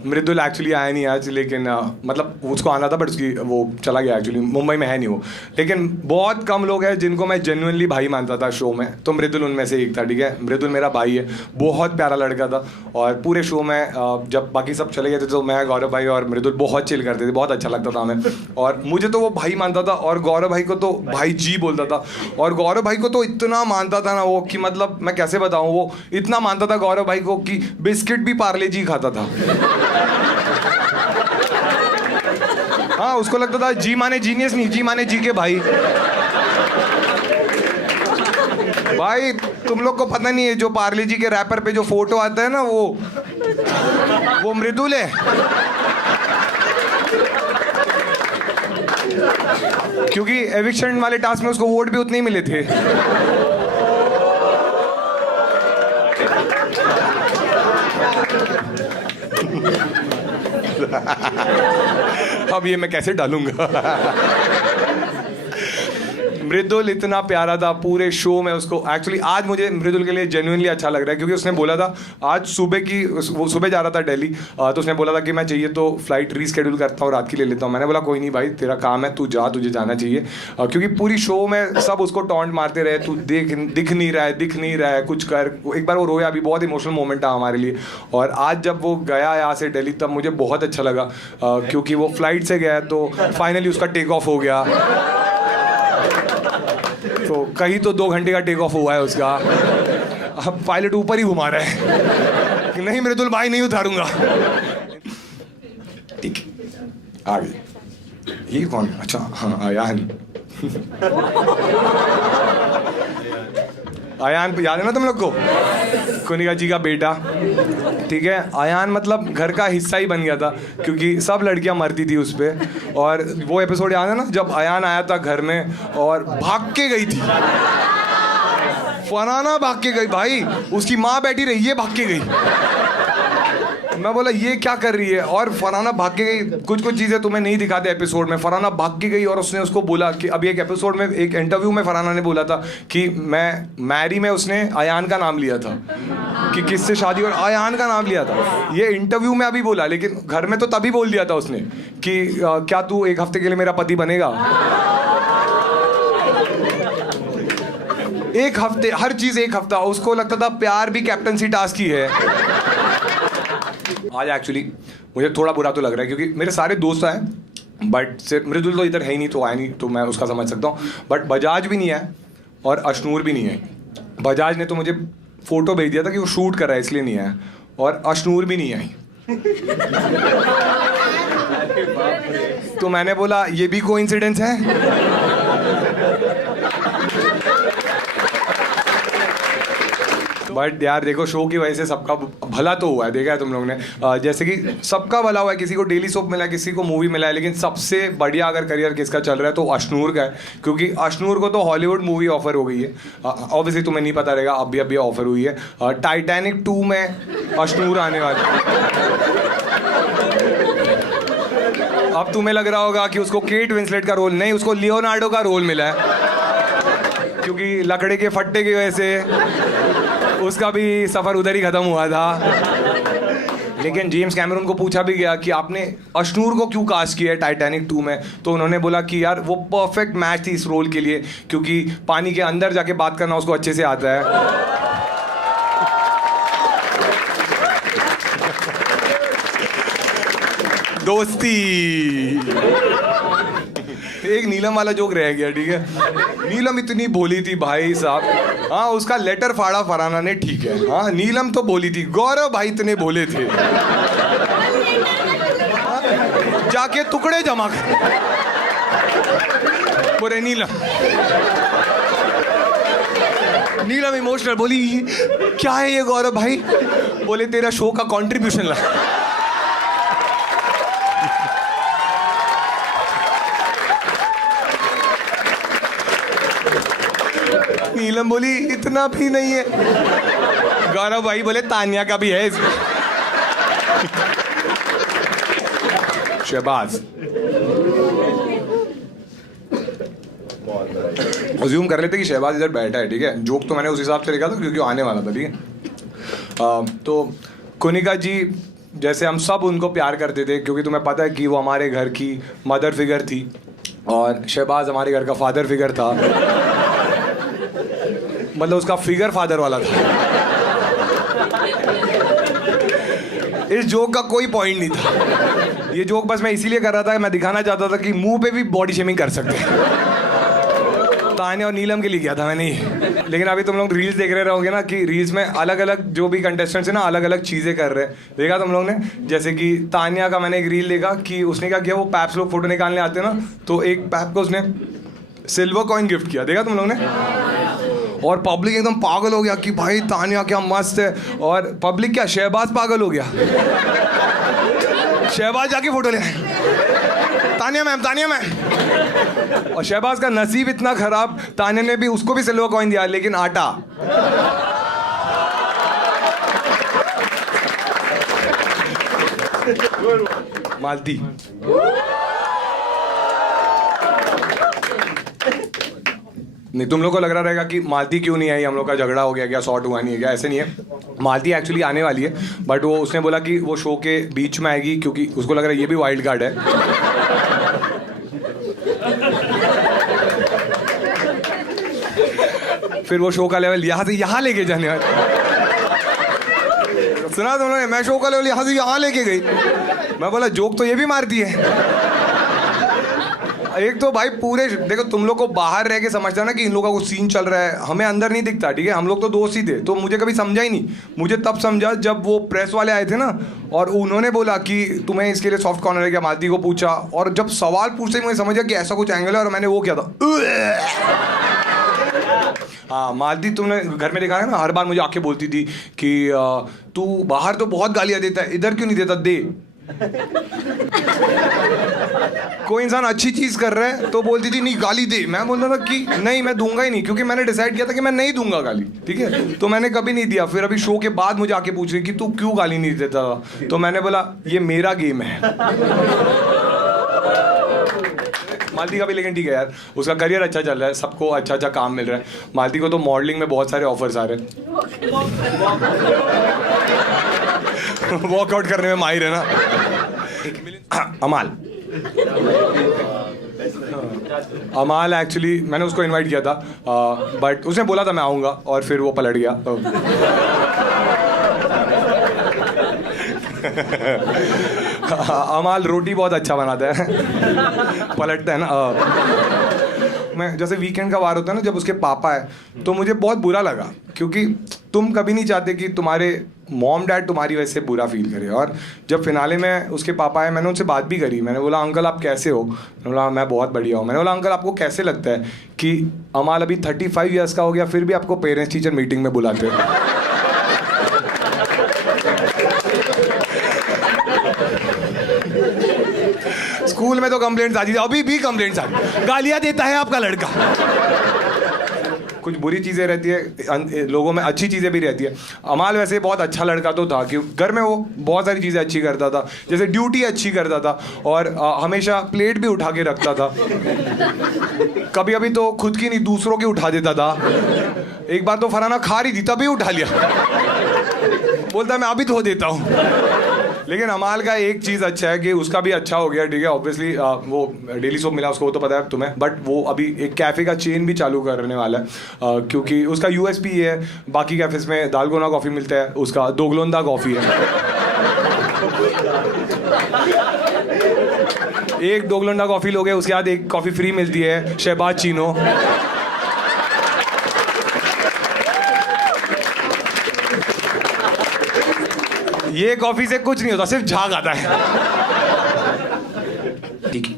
मृदुल एक्चुअली आया नहीं आज, लेकिन मतलब उसको आना था बट उसकी वो चला गया, एक्चुअली मुंबई में है नहीं वो। लेकिन बहुत कम लोग हैं जिनको मैं जेन्युइनली भाई मानता था शो में, तो मृदुल उनमें से एक था, ठीक है। मृदुल मेरा भाई है, बहुत प्यारा लड़का था। और पूरे शो में जब बाकी सब चले गए थे तो मैं, गौरव भाई और मृदुल बहुत चिल करते थे, बहुत अच्छा लगता था हमें। और मुझे तो वो भाई मानता था और गौरव भाई को तो भाई जी बोलता था। और गौरव भाई को तो इतना मानता था ना वो कि मतलब मैं कैसे बताऊँ, वो इतना मानता था गौरव भाई को कि बिस्किट भी पार्ले जी खाता था। हाँ, उसको लगता था जी माने जीनियस नहीं, जी माने जी के भाई। भाई तुम लोग को पता नहीं है, जो पार्ले जी के रैपर पे जो फोटो आता है ना वो मृदुल है। क्योंकि एविक्शन वाले टास्क में उसको वोट भी उतने ही मिले थे। अब ये मैं कैसे डालूंगा? मृदुल इतना प्यारा था पूरे शो में। उसको एक्चुअली आज मुझे मृदुल के लिए जेन्युइनली अच्छा लग रहा है, क्योंकि उसने बोला था आज सुबह की, वो सुबह जा रहा था दिल्ली, तो उसने बोला था कि मैं चाहिए तो फ्लाइट रीस्केड्यूल करता हूँ, रात की ले लेता हूँ। मैंने बोला कोई नहीं भाई, तेरा काम है, तू जा, तुझे जाना चाहिए। क्योंकि पूरी शो में सब उसको टॉन्ट मारते रहे, तू दिख नहीं रहा है, कुछ कर। एक बार वो रोया भी, बहुत इमोशनल मोमेंट था हमारे लिए। और आज जब वो गया यहाँ से दिल्ली तब मुझे बहुत अच्छा लगा, क्योंकि वो फ्लाइट से गया तो फाइनली उसका टेक ऑफ हो गया। तो कहीं तो 2 घंटे का टेक ऑफ हुआ है उसका। अब पायलट ऊपर ही घुमा रहा है कि नहीं मृदुल भाई नहीं उतारूंगा। ठीक आ गई। ये कौन? अच्छा हाँ, आयान। आयान याद है ना तुम लोग को? कुनिका जी का बेटा, ठीक है। आयान मतलब घर का हिस्सा ही बन गया था, क्योंकि सब लड़कियां मरती थी उस पर। और वो एपिसोड याद है ना जब आयान आया था घर में और भाग के गई थी, फरहाना भाग के गई भाई, उसकी माँ बैठी रही है, भाग के गई। मैं बोला ये क्या कर रही है, और फरहाना भाग के गई। कुछ कुछ चीज़ें तुम्हें नहीं दिखाते एपिसोड में। फरहाना भाग के गई और उसने उसको बोला कि अभी एक एपिसोड में, एक इंटरव्यू में फरहाना ने बोला था कि मैरी में उसने अयान का नाम लिया था, कि किससे शादी, और अयान का नाम लिया था। ये इंटरव्यू में अभी बोला, लेकिन घर में तो तभी बोल दिया था उसने कि क्या तू 1 हफ्ते के लिए मेरा पति बनेगा। 1 हफ्ते, हर चीज 1 हफ्ता। उसको लगता था प्यार भी कैप्टनसी टास्क ही है। आज एक्चुअली मुझे थोड़ा बुरा तो लग रहा है, क्योंकि मेरे सारे दोस्त आए, बट सिर्फ मृदुल तो इधर है ही नहीं, तो आया नहीं, तो मैं उसका समझ सकता हूँ। बट बजाज भी नहीं है और अशनूर भी नहीं है। बजाज ने तो मुझे फोटो भेज दिया था कि वो शूट कर रहा है इसलिए नहीं आया, और अशनूर भी नहीं आई। तो मैंने बोला ये भी कोइंसिडेंस है। बट यार देखो, शो की वजह से सबका भला तो हुआ है, देखा है तुम लोगों ने। जैसे कि सबका भला हुआ है, किसी को डेली सोप मिला है, किसी को मूवी मिला है, लेकिन सबसे बढ़िया अगर करियर किसका चल रहा है तो अशनूर का है, क्योंकि अशनूर को तो हॉलीवुड मूवी ऑफर हो गई है। ऑब्वियसली तुम्हें नहीं पता रहेगा, अभी ऑफर हुई है। टाइटैनिक 2 में अशनूर आने वाला है। अब तुम्हें लग रहा होगा कि उसको केट विंसलेट का रोल नहीं, उसको लियोनार्डो का रोल मिला है, क्योंकि लकड़े के फट्टे की वजह से उसका भी सफर उधर ही खत्म हुआ था। लेकिन जेम्स कैमरून को पूछा भी गया कि आपने अशनूर को क्यों कास्ट किया है टाइटैनिक 2 में, तो उन्होंने बोला कि यार वो परफेक्ट मैच थी इस रोल के लिए, क्योंकि पानी के अंदर जाके बात करना उसको अच्छे से आता है। दोस्ती। एक नीलम वाला जोक रह गया, ठीक है। नीलम इतनी भोली थी भाई साहब, हाँ उसका लेटर फाड़ा फरहाना ने, ठीक है। हाँ नीलम तो भोली थी, गौरव भाई इतने भोले थे, जाके टुकड़े जमा कर बोले नीलम। नीलम इमोशनल बोली क्या है ये गौरव भाई, बोले तेरा शो का कंट्रीब्यूशन ला। नीलम बोली इतना भी नहीं है। गौरव भाई बोले तानिया का भी है। शहबाज अज्यूम कर लेते कि शहबाज इधर बैठा है, ठीक है। जोक तो मैंने उस हिसाब से लिखा था क्योंकि आने वाला था, ठीक है। तो कुनिका जी जैसे हम सब उनको प्यार करते थे, क्योंकि तुम्हें पता है कि वो हमारे घर की मदर फिगर थी और शहबाज हमारे घर का फादर फिगर था। मतलब उसका फिगर फादर वाला था। इस जोक का कोई पॉइंट नहीं था। ये जोक बस मैं इसीलिए कर रहा था, मैं दिखाना चाहता था कि मुंह पे भी बॉडी शेमिंग कर सकते हैं। तान्या और नीलम के लिए किया था मैंने ये। लेकिन अभी तुम लोग रील्स देख रहे रहोगे ना, कि रील्स में अलग अलग जो भी कंटेस्टेंट्स हैं ना, अलग अलग चीज़ें कर रहे हैं। देखा तुम लोग ने, जैसे कि तान्या का मैंने एक रील देखा कि उसने क्या किया, वो पैप्स लोग फोटो निकालने आते हैं ना, तो एक पैप को उसने सिल्वर कॉइन गिफ्ट किया। देखा तुम लोग ने, और पब्लिक एकदम पागल हो गया कि भाई तान्या क्या मस्त है। और पब्लिक क्या, शहबाज पागल हो गया। शहबाज जाके फोटो ले, तान्या मैम, तान्या मैम। और शहबाज का नसीब इतना खराब, तान्या ने भी उसको भी सिल्वर कॉइन दिया, लेकिन आटा। मालती। नहीं, तुम लोग को लग रहा रहेगा कि मालती क्यों नहीं आई, हम लोग का झगड़ा हो गया क्या, सॉर्ट हुआ नहीं है क्या। ऐसे नहीं है, मालती एक्चुअली आने वाली है, बट वो उसने बोला कि वो शो के बीच में आएगी, क्योंकि उसको लग रहा है ये भी वाइल्ड कार्ड है। फिर वो शो का लेवल यहाँ से यहाँ लेके जाने वाला। सुना तुम लोगों ने, मैं शो का लेवल यहाँ से यहाँ लेके गई। मैं बोला जोक तो ये भी मारती है। एक तो भाई पूरे देखो, तुम लोग को बाहर रह के समझता ना कि इन लोगों का कुछ सीन चल रहा है, हमें अंदर नहीं दिखता, ठीक है। हम लोग तो दोस्त ही थे, तो मुझे कभी समझा ही नहीं। मुझे तब समझा जब वो प्रेस वाले आए थे ना, और उन्होंने बोला कि तुम्हें इसके लिए सॉफ्ट कॉर्नर है क्या, मालती को पूछा। और जब सवाल पूछते ही मुझे समझा कि ऐसा कुछ एंगल है, और मैंने वो किया था। हाँ, मालती तुमने घर में देखा है ना, हर बार मुझे आके बोलती थी कि तू बाहर तो बहुत गालियाँ देता है, इधर क्यों नहीं देता, दे। कोई इंसान अच्छी चीज कर रहा है तो बोलती थी नहीं गाली दे, मैं बोलता था कि नहीं मैं दूंगा ही नहीं, क्योंकि मैंने डिसाइड किया था कि मैं नहीं दूंगा गाली, ठीक है। तो मैंने कभी नहीं दिया। फिर अभी शो के बाद मुझे आके पूछ रही कि तू क्यों गाली नहीं देता था, तो मैंने बोला ये मेरा गेम है। मालती का भी लेकिन ठीक है यार, उसका करियर अच्छा चल रहा है, सबको अच्छा अच्छा काम मिल रहा है। मालती को तो मॉडलिंग में बहुत सारे ऑफर्स आ रहे हैं। वर्कआउट करने में माहिर है ना। अमाल एक्चुअली मैंने उसको इनवाइट किया था, बट उसने बोला था मैं आऊँगा और फिर वो पलट गया। अमाल रोटी बहुत अच्छा बनाता है। पलटता है ना। मैं जैसे वीकेंड का वार होता है ना, जब उसके पापा है तो मुझे बहुत बुरा लगा, क्योंकि तुम कभी नहीं चाहते कि तुम्हारे मॉम डैड तुम्हारी वजह से बुरा फील करे। और जब फिनाले में उसके पापा आए, मैंने उनसे बात भी करी। मैंने बोला अंकल आप कैसे हो? मैंने बोला मैं बहुत बढ़िया हूँ। मैंने बोला अंकल आपको कैसे लगता है कि अमाल अभी 35 ईयर्स का हो गया फिर भी आपको पेरेंट्स टीचर मीटिंग में बुलाते हैं? स्कूल में तो कंप्लेंट्स आती थी, अभी भी कंप्लेंट्स आती, गालियां देता है आपका लड़का। कुछ बुरी चीज़ें रहती है लोगों में, अच्छी चीज़ें भी रहती है। अमाल वैसे बहुत अच्छा लड़का तो था कि घर में वो बहुत सारी चीज़ें अच्छी करता था, जैसे ड्यूटी अच्छी करता था और हमेशा प्लेट भी उठा के रखता था। कभी कभी तो खुद की नहीं दूसरों की उठा देता था। एक बार तो फराना खा रही थी तभी उठा लिया, बोलता मैं अभी धो देता हूँ। लेकिन अमाल का एक चीज़ अच्छा है कि उसका भी अच्छा हो गया, ठीक है। ऑब्वियसली वो डेली सोप मिला उसको, वो तो पता है तुम्हें, बट वो अभी एक कैफ़े का चेन भी चालू करने वाला है, क्योंकि उसका यूएसपी ये है, बाकी कैफेज में दालगोना कॉफ़ी मिलता है, उसका दोगलोंदा कॉफ़ी है। एक दोगलोंदा कॉफ़ी लोगे उसके बाद एक कॉफ़ी फ्री मिलती है, शहबाज चीनो। ये कॉफी से कुछ नहीं होता, सिर्फ झाग आता है। ठीक है।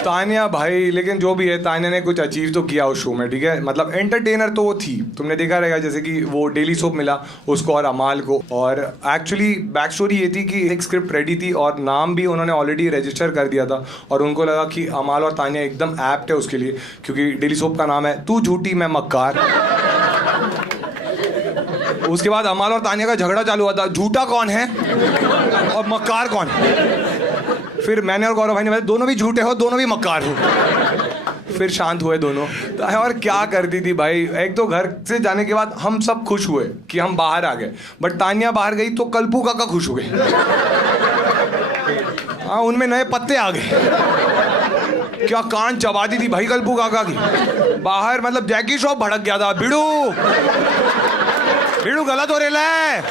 तानिया भाई, लेकिन जो भी है तानिया ने कुछ अचीव तो किया उस शो में, ठीक है। मतलब एंटरटेनर तो वो थी, तुमने देखा रहेगा, जैसे कि वो डेली सोप मिला उसको और अमाल को। और एक्चुअली बैक स्टोरी ये थी कि एक स्क्रिप्ट रेडी थी और नाम भी उन्होंने ऑलरेडी रजिस्टर कर दिया था, और उनको लगा कि अमाल और तानिया एकदम एप्ट है उसके लिए, क्योंकि डेली सोप का नाम है तू झूठी मैं मक्कार। उसके बाद अमाल और तानिया का झगड़ा चालू हुआ था, झूठा कौन है और मक्कार कौन है। फिर मैंने और गौरव भाई ने बताया दोनों भी झूठे हो, दोनों भी मक्कार हो। फिर शांत हुए दोनों। तो और क्या करती थी भाई, एक तो घर से जाने के बाद हम सब खुश हुए कि हम बाहर आ गए, बट तानिया बाहर गई तो कल्पू काका खुश हुए। हाँ, उनमें नए पत्ते आ गए। क्या कान चबाती थी भाई कल्पू काका की बाहर, मतलब जैकी शॉप भड़क गया था। बिड़ू बिड़ू गलत हो रहा है।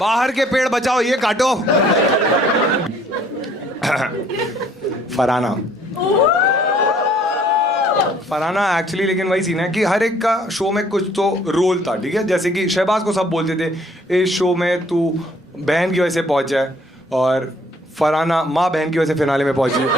बाहर के पेड़ बचाओ, ये काटो। फराना एक्चुअली, लेकिन वही सीन है कि हर एक का शो में कुछ तो रोल था, ठीक है। जैसे कि शहबाज को सब बोलते थे इस शो में तू बहन की वजह से पहुंचा है, और फराना माँ बहन की वजह से फिनाले में पहुंची।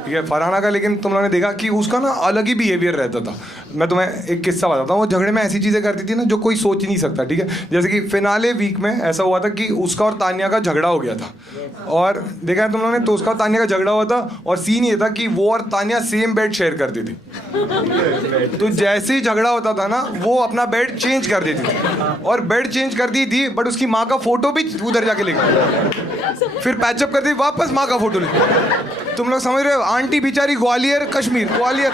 ठीक है, फरहाना का लेकिन तुम लोगों ने देखा कि उसका ना अलग ही बिहेवियर रहता था। मैं तुम्हें एक किस्सा बताता हूँ। वो झगड़े में ऐसी चीज़ें करती थी ना जो कोई सोच ही नहीं सकता, ठीक है। जैसे कि फिनाले वीक में ऐसा हुआ था कि उसका और तानिया का झगड़ा हो गया था, और देखा है तुम लोगों ने, तो उसका और तानिया का झगड़ा हुआ था, और सीन ये था कि वो और तानिया सेम बेड शेयर करती थी। तो जैसे ही झगड़ा होता था ना, वो अपना बेड चेंज कर देती थी, और बेड चेंज कर दी थी, बट उसकी माँ का फोटो भी उधर जाके ले गई। फिर पैचअप करती वापस माँ का फोटो ले। तुम लोग समझ रहे हो, आंटी बेचारी ग्वालियर कश्मीर ग्वालियर।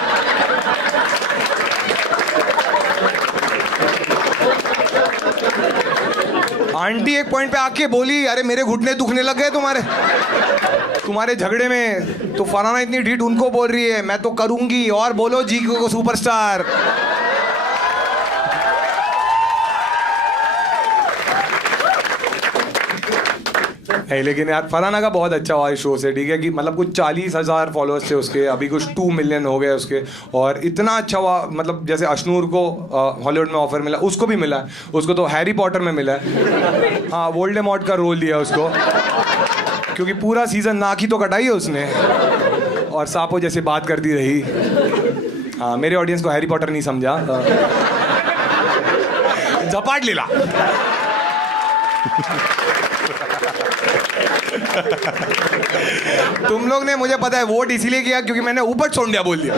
आंटी एक पॉइंट पे आके बोली, अरे मेरे घुटने दुखने लग गए तुम्हारे झगड़े में। तो फरहाना इतनी ढीठ उनको बोल रही है, मैं तो करूंगी, और बोलो जी को सुपरस्टार। है, लेकिन यार फरहाना का बहुत अच्छा हुआ इस शो से, ठीक है। कि मतलब कुछ 40,000 फॉलोअर्स थे उसके, अभी कुछ 2 मिलियन हो गए उसके, और इतना अच्छा हुआ। मतलब जैसे अशनूर को हॉलीवुड में ऑफर मिला, उसको भी मिला है, उसको तो हैरी पॉटर में मिला है। हाँ, वोल्डेमॉर्ट का रोल दिया उसको, क्योंकि पूरा सीजन नाक ही तो कटाई है उसने। और सांपों जैसे बात करती रही। हाँ, मेरे ऑडियंस को हैरी पॉटर नहीं समझा। झपाट लीला। तुम लोग ने, मुझे पता है, वोट इसीलिए किया क्योंकि मैंने ऊपर छोड़ बोल दिया।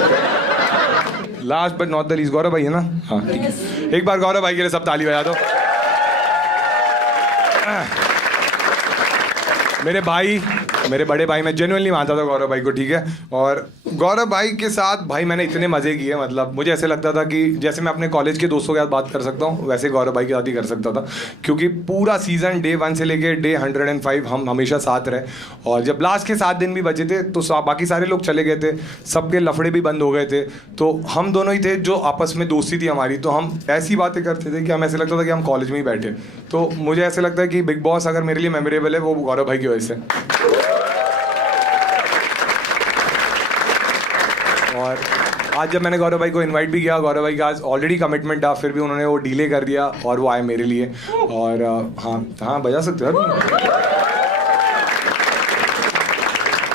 Last but not the least Gaurav भाई है ना? हाँ ठीक है, एक बार गौरव भाई के लिए सब ताली बजा दो। मेरे भाई, मेरे बड़े भाई, मैं जेन्युइनली मानता था गौरव भाई को, ठीक है। और गौरव भाई के साथ भाई मैंने इतने मज़े किए, मतलब मुझे ऐसे लगता था कि जैसे मैं अपने कॉलेज के दोस्तों के साथ बात कर सकता हूँ वैसे गौरव भाई के साथ ही कर सकता था, क्योंकि पूरा सीज़न डे 1 से लेके डे 105 हम हमेशा साथ रहे। और जब लास्ट के 7 दिन भी बचे थे तो बाकी सारे लोग चले गए थे, सबके लफड़े भी बंद हो गए थे, तो हम दोनों ही थे जो आपस में दोस्ती थी हमारी। तो हम ऐसी बातें करते थे कि हम ऐसे लगता था कि हम कॉलेज में ही बैठे। तो मुझे ऐसे लगता है कि बिग बॉस अगर मेरे लिए मेमोरेबल है वो गौरव भाई की वजह से। और आज जब मैंने गौरव भाई को इनवाइट भी किया, गौरव भाई का आज ऑलरेडी कमिटमेंट था, फिर भी उन्होंने वो डिले कर दिया और वो आए मेरे लिए। और हाँ बजा सकते हो।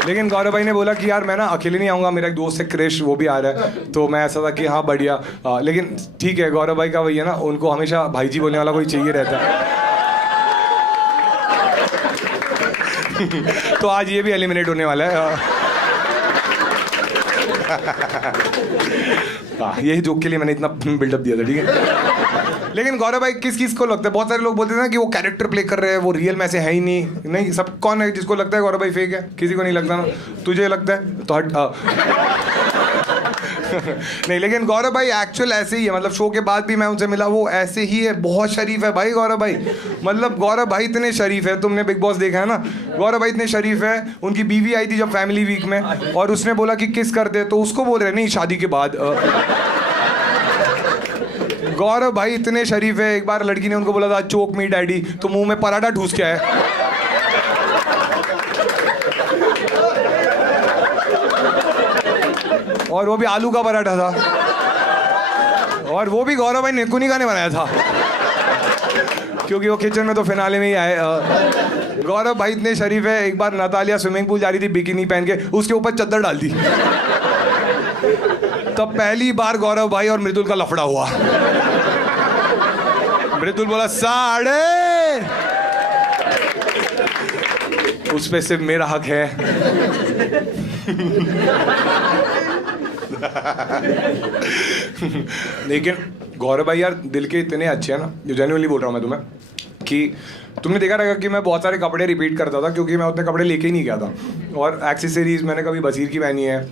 लेकिन गौरव भाई ने बोला कि यार मैं ना अकेले नहीं आऊँगा, मेरा एक दोस्त है क्रिश, वो भी आ रहा है। तो मैं ऐसा था कि हाँ बढ़िया, लेकिन ठीक है, गौरव भाई का वही है ना, उनको हमेशा भाई जी बोलने वाला कोई चाहिए रहता है। तो आज ये भी एलिमिनेट होने वाला है। यही जोक के लिए मैंने इतना बिल्डअप दिया था, ठीक है। लेकिन गौरव भाई किस को लगता है, बहुत सारे लोग बोलते हैं ना कि वो कैरेक्टर प्ले कर रहे हैं, वो रियल में ऐसे है ही नहीं। सब कौन है जिसको लगता है गौरव भाई फेक है? किसी को नहीं लगता ना। तुझे लगता है तो हट। नहीं, लेकिन गौरव भाई एक्चुअल ऐसे ही है, मतलब शो के बाद भी मैं उनसे मिला, वो ऐसे ही है, बहुत शरीफ है भाई गौरव भाई। मतलब गौरव भाई इतने शरीफ है, तुमने बिग बॉस देखा है ना, गौरव भाई इतने शरीफ है। उनकी बीवी आई थी जब फैमिली वीक में, और उसने बोला कि किस कर दे, तो उसको बोल रहे नहीं शादी के बाद। गौरव भाई इतने शरीफ है, एक बार लड़की ने उनको बोला था चोक मी डैडी, तो मुंह में पराठा ठूस के आए। और वो भी आलू का पराठा था, और वो भी गौरव भाई नेकुनिका ने बनाया था, क्योंकि वो किचन में तो फिनाले में ही आए। गौरव भाई इतने शरीफ है, एक बार नतालिया स्विमिंग पूल जा रही थी बिकिनी पहन के, उसके ऊपर चद्दर डाल दी। तब पहली बार गौरव भाई और मृदुल का लफड़ा हुआ। मृदुल बोला साढ़े, उस पे सिर्फ मेरा हक है। लेकिन गौरव भाई यार दिल के इतने अच्छे हैं ना, जो जेन्युइनली बोल रहा हूँ मैं तुम्हें, कि तुमने देखा रहेगा कि मैं बहुत सारे कपड़े रिपीट करता था, क्योंकि मैं उतने कपड़े लेके ही नहीं गया था। और एक्सेसरीज मैंने कभी बसीर की पहनी है,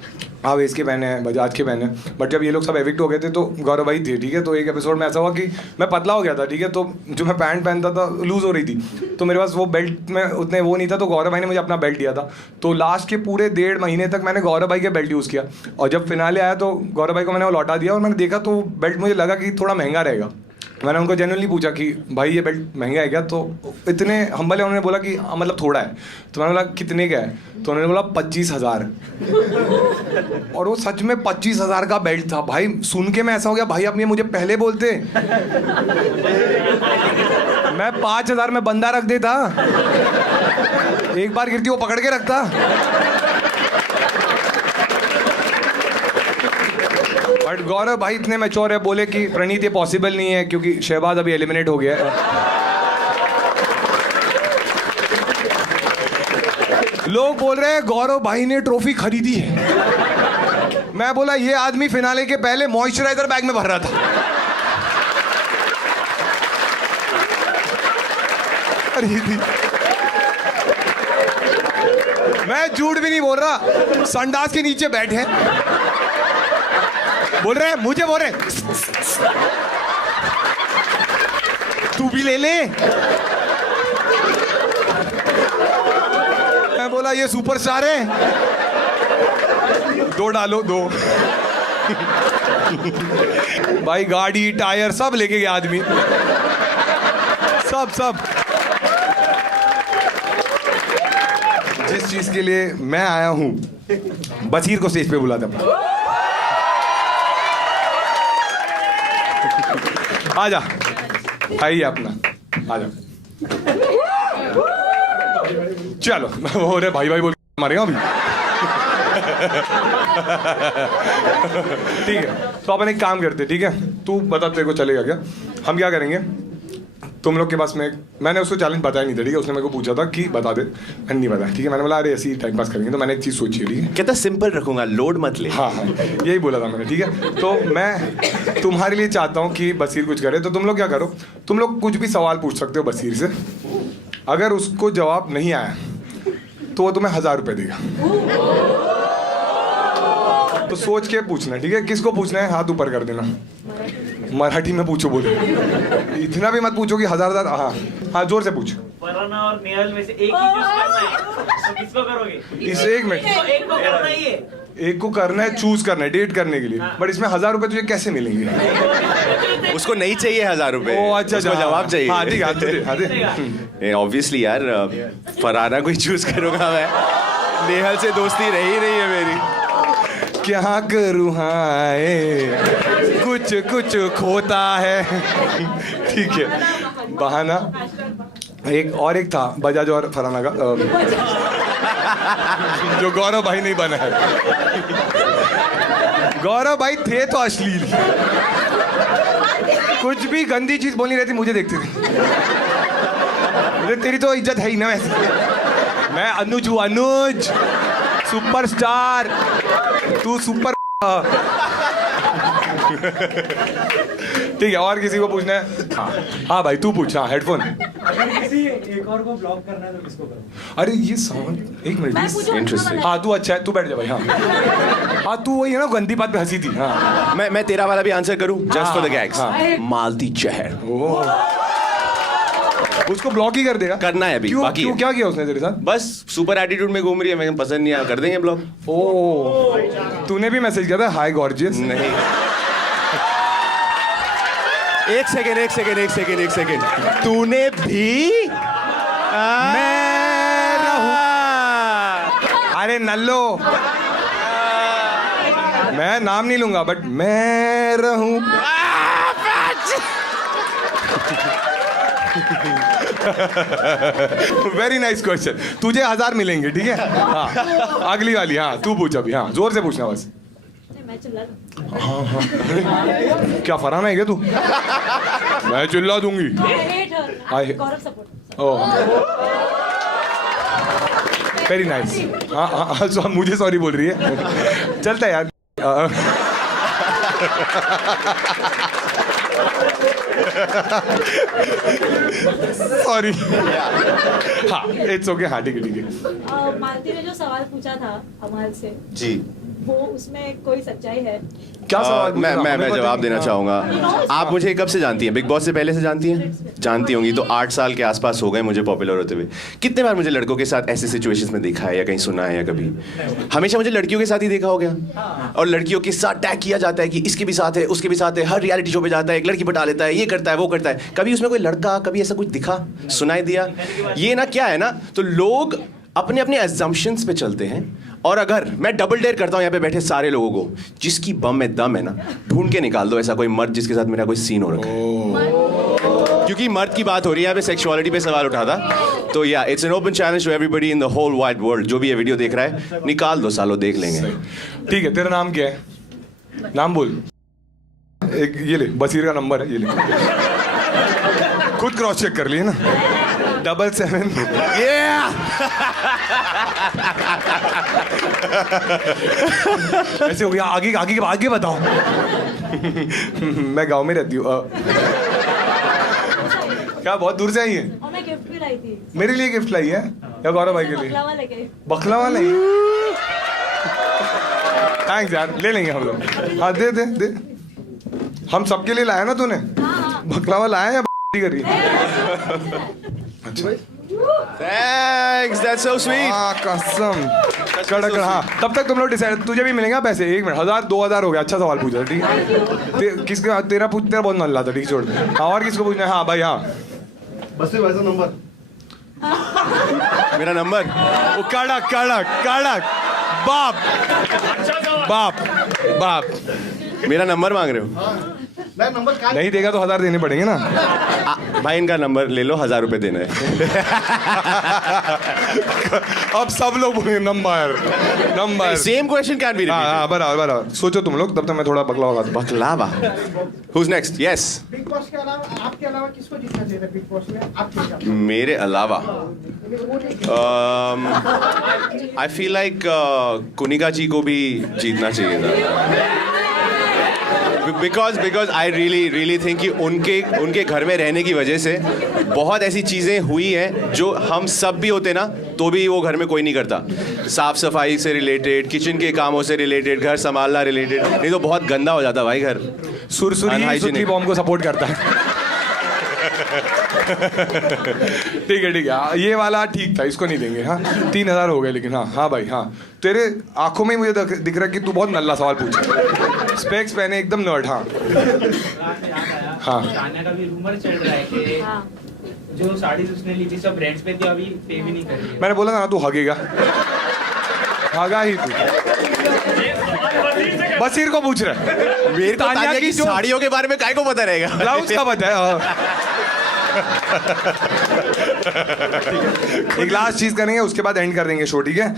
आवेश के पहने हैं, बजाज के पहने हैं, बट जब ये लोग सब एविक्ट हो गए थे तो गौरव भाई थे, ठीक है। तो एक एपिसोड में ऐसा हुआ कि मैं पतला हो गया था, ठीक है, तो जो मैं पैंट पहनता था लूज़ हो रही थी, तो मेरे पास वो बेल्ट में उतने वो नहीं था, तो गौरव भाई ने मुझे अपना बेल्ट दिया था। तो लास्ट के पूरे 1.5 महीने तक मैंने गौरव भाई के बेल्ट यूज़ किया, और जब फिनाले आया तो गौरव भाई को मैंने वो लौटा दिया, और मैंने देखा तो बेल्ट मुझे लगा कि थोड़ा महंगा रहेगा। मैंने उनको जेन्युइनली पूछा कि भाई ये बेल्ट महंगा है क्या? तो इतने हम्बल है, उन्होंने बोला कि मतलब थोड़ा है। तो मैंने बोला कितने का है? तो उन्होंने बोला 25,000। और वो सच में 25,000 का बेल्ट था। भाई सुन के मैं ऐसा हो गया, भाई अपनी मुझे पहले बोलते, मैं 5,000 में बंदा रख देता, एक बार गिरती वो पकड़ के रखता। बट गौरव भाई इतने मैच्योर है, बोले कि प्रणीत ये पॉसिबल नहीं है क्योंकि शहबाज अभी एलिमिनेट हो गया है। लोग बोल रहे हैं गौरव भाई ने ट्रॉफी खरीदी है। मैं बोला ये आदमी फिनाले के पहले मॉइस्चराइजर बैग में भर रहा था। मैं झूठ भी नहीं बोल रहा, संडास के नीचे बैठे बोल रहे हैं, मुझे बोल रहे तू भी ले ले। मैं बोला ये सुपरस्टार है, 2 डालो 2। भाई गाड़ी टायर सब लेके गया आदमी, सब। जिस चीज के लिए मैं आया हूं, बसीर को स्टेज पे बुला था। आजा, आइए अपना, आजा। चलो, हो रहे भाई बोल मारेगा अभी। ठीक है, तो अपन एक काम करते, ठीक है, तू बता तेरे को चलेगा क्या? हम क्या करेंगे, तुम लोग के पास में, मैंने उसको चैलेंज बताया नहीं था, ठीक है, उसने मेरे को पूछा था कि बता दे, मैंने नहीं बताया, ठीक है, मैंने बोला अरे ऐसे ही टाइम पास करेंगे, तो मैंने एक चीज़ सोची है, ठीक है। कहता सिंपल रखूंगा, लोड मत ले। हाँ हाँ, यही बोला था मैंने, ठीक है। तो मैं तुम्हारे लिए चाहता हूँ कि बसीर कुछ करे, तो तुम लोग क्या करो, तुम लोग कुछ भी सवाल पूछ सकते हो बसीर से, अगर उसको जवाब नहीं आया तो वो तुम्हें 1000 रुपये देगा। तो सोच के पूछना, ठीक है, किसको पूछना है हाथ ऊपर कर देना, मराठी में पूछो, बोले इतना भी मत पूछो कि 1000। हाँ हाँ, जोर से पूछ। फरहाना और नेहल में से एक ही चूज करना है, तो किसको करोगे? इस एक मिनट, एक को करना ही है। एक को करना है, चूज करना है डेट करने के लिए, बट इसमें 1000 रुपये तुझे कैसे मिलेंगे? उसको नहीं चाहिए 1000 रुपए। ओ अच्छा, उसको जवाब चाहिए। हाँ ठीक है, हाँ दे। ऑब्वियसली यार, फरहाना को ही चूज करूंगा मैं, नेहल से दोस्ती रही नहीं है मेरी। क्या करूँ हाय, कुछ कुछ खोता है। ठीक है, बहाना। एक था बजाज और फरहाना का, जो गौरव भाई नहीं बना है। गौरव भाई थे तो अश्लील, कुछ भी गंदी चीज बोलनी रहती मुझे देखती थी। मुझे तेरी तो इज्जत है ही ना वैसे। मैं अनुज हूँ, अनुज सुपरस्टार, तू सुपर। ठीक है, और किसी को पूछना है? हाँ हाँ भाई तू पूछ। हाँ हेडफोन। किसी एक और को ब्लॉक करना है तो किसको करोगे? अरे ये साउंड, एक मिनट, इंटरेस्टिंग। हाँ तू अच्छा है, तू बैठ जा भाई। हाँ हाँ, तू वही है ना गंदी बात पे हंसी थी। हाँ मैं तेरा वाला भी आंसर करूं जस्ट फॉर द गैग्स। हाँ। मालती जहर उसको ब्लॉक ही कर देगा। करना है अभी, क्यों बाकी क्यों, है। क्या किया उसने तेरे साथ? बस सुपर एटीट्यूड में घूम रही है, मैं पसंद नहीं आया, कर देंगे ब्लॉक। ओ तूने भी मैसेज किया था हाय गॉर्जियस? नहीं, एक सेकेंड, तूने भी मैं रहूं। अरे नल्लो, मैं नाम नहीं लूंगा बट मैं रहूं। Very nice question. तुझे 1000 मिलेंगे, ठीक है। हाँ अगली वाली, हाँ तू पूछ अभी। हाँ जोर से पूछना बस। मैं चिल्ला दूं। हाँ हाँ, क्या फरहाना है क्या तू? मैं चिल्ला दूंगी। I- Gaurav support. Very nice. हाँ हाँ हाँ, मुझे सॉरी बोल रही है, चलता है यार। सॉरी। हाँ इट्स ओके। हाँ ठीक है ठीक है। मालती ने जो सवाल पूछा था अमल से, जी। वो उसमें कोई सच्चाई है? क्या सवाल? मैं जवाब देना चाहूंगा। हाँ। आप मुझे कब से जानती हैं? बिग बॉस से पहले से जानती हैं? जानती होंगी। तो 8 साल के आसपास हो गए मुझे पॉपुलर होते हुए। कितने बार मुझे लड़कों के साथ ऐसे सिचुएशंस में देखा है या कहीं सुना है या कभी? हमेशा मुझे लड़कियों के साथ ही देखा हो गया, और लड़कियों के साथ टैग किया जाता है कि इसके भी साथ है, उसके भी साथ है। हर रियलिटी शो पे जाता है, एक लड़की पटा लेता है, ये करता है वो करता है। कभी उसमें कोई लड़का, कभी ऐसा कुछ दिखा, सुनाई दिया? ये ना क्या है ना, तो लोग अपने अपने अजम्पशंस पे चलते हैं। और अगर मैं डबल डेयर करता हूं यहाँ पे बैठे सारे लोगों को, जिसकी बम में दम है ना, ढूंढ के निकाल दो ऐसा कोई मर्द जिसके साथ मेरा कोई सीन हो रखा है। क्योंकि मर्द की बात हो रही है यहाँ पे, सेक्सुअलिटी पे सवाल उठा था, तो yeah it's an open challenge to everybody in the whole wide world. जो भी ये वीडियो देख रहा है, निकाल दो सालों, देख लेंगे। ठीक है, तेरा नाम क्या है? नाम बोल। एक ये ले, बसीर का नंबर है, ये ले। खुद क्रॉस चेक कर लिए ना। 77 ऐसे हो गया। आगे आगे आगे बताओ। मैं गांव में रहती हूँ। क्या बहुत दूर से आई है? और मैं गिफ्ट भी लाई थी। मेरे लिए गिफ्ट लाई है या गौरव भाई के लिए? बकलावा लेके। बखलावा नहीं? थैंक्स यार, ले लेंगे हम लोग। हाँ दे दे दे, हम सबके लिए लाया ना तूने? बकलावा लाया या कर रही? अच्छा थैंक्स, दैट्स सो स्वीट। हाँ कसम कड़क। हाँ तब तक तुम लोग डिसाइड, तुझे भी मिलेंगे पैसे। 1 मिनट, 1000 2000 हो गया। अच्छा सवाल पूछा, ठीक है। किसका? तेरा पूछ, तेरा बहुत नल्ला था, ठीक छोड़ दे। हाँ और किसको पूछना है? हाँ भाई हाँ, बस भाई साहब नंबर। मेरा नंबर? वो कड़क कड़क कड़क बाप बाप बाप। मेरा नंबर मांग रहे हो? मैं नंबर क्या? नहीं देगा तो 1000 देने पड़ेंगे ना। भाई इनका नंबर ले लो, 1000 रुपए देना है। अब सब लोग बोले number number. Same question can be हाँ बराबर बराबर। सोचो तुम लोग, तब तक मैं थोड़ा बकलावा खाता हूँ। बकलावा। Who's next? Yes. Big boss के अलावा आपके अलावा किसको जीतना चाहिए था बिग बॉस में? आप मेरे अलावा आई फील लाइक कुनिका जी को भी जीतना चाहिए था। बिकॉज आई रियली थिंक कि उनके घर में रहने की वजह से बहुत ऐसी चीज़ें हुई हैं जो हम सब भी होते ना तो भी वो घर में कोई नहीं करता। साफ सफाई से रिलेटेड, किचन के कामों से रिलेटेड, घर संभालना रिलेटेड, नहीं तो बहुत गंदा हो जाता भाई घर। सुरसुरी बॉम्ब को सपोर्ट करता है। ठीक है ये वाला ठीक था, इसको नहीं देंगे। हाँ 3000 हो गए, लेकिन हाँ भाई हाँ, तेरे आंखों में ही मुझे दिख रहा है कि तू बहुत नल्ला सवाल पूछा। स्पेक्स पहने एकदम नर्ड। हाँ तान्या का भी रूमर चल रहा है कि जो साड़ी उसने ली थी सब रेंट्स पे थी, अभी पे भी नहीं कर रही है। मैंने बोला ना तू हगेगा, हगा ही तू। बसीर को पूछ रहा है। मेरे को तान्या की साड़ियों के बारे में काय को पता रहेगा? ब्लाउज का पता है। एक लास्ट चीज करेंगे, उसके बाद एंड कर देंगे शो, ठीक है?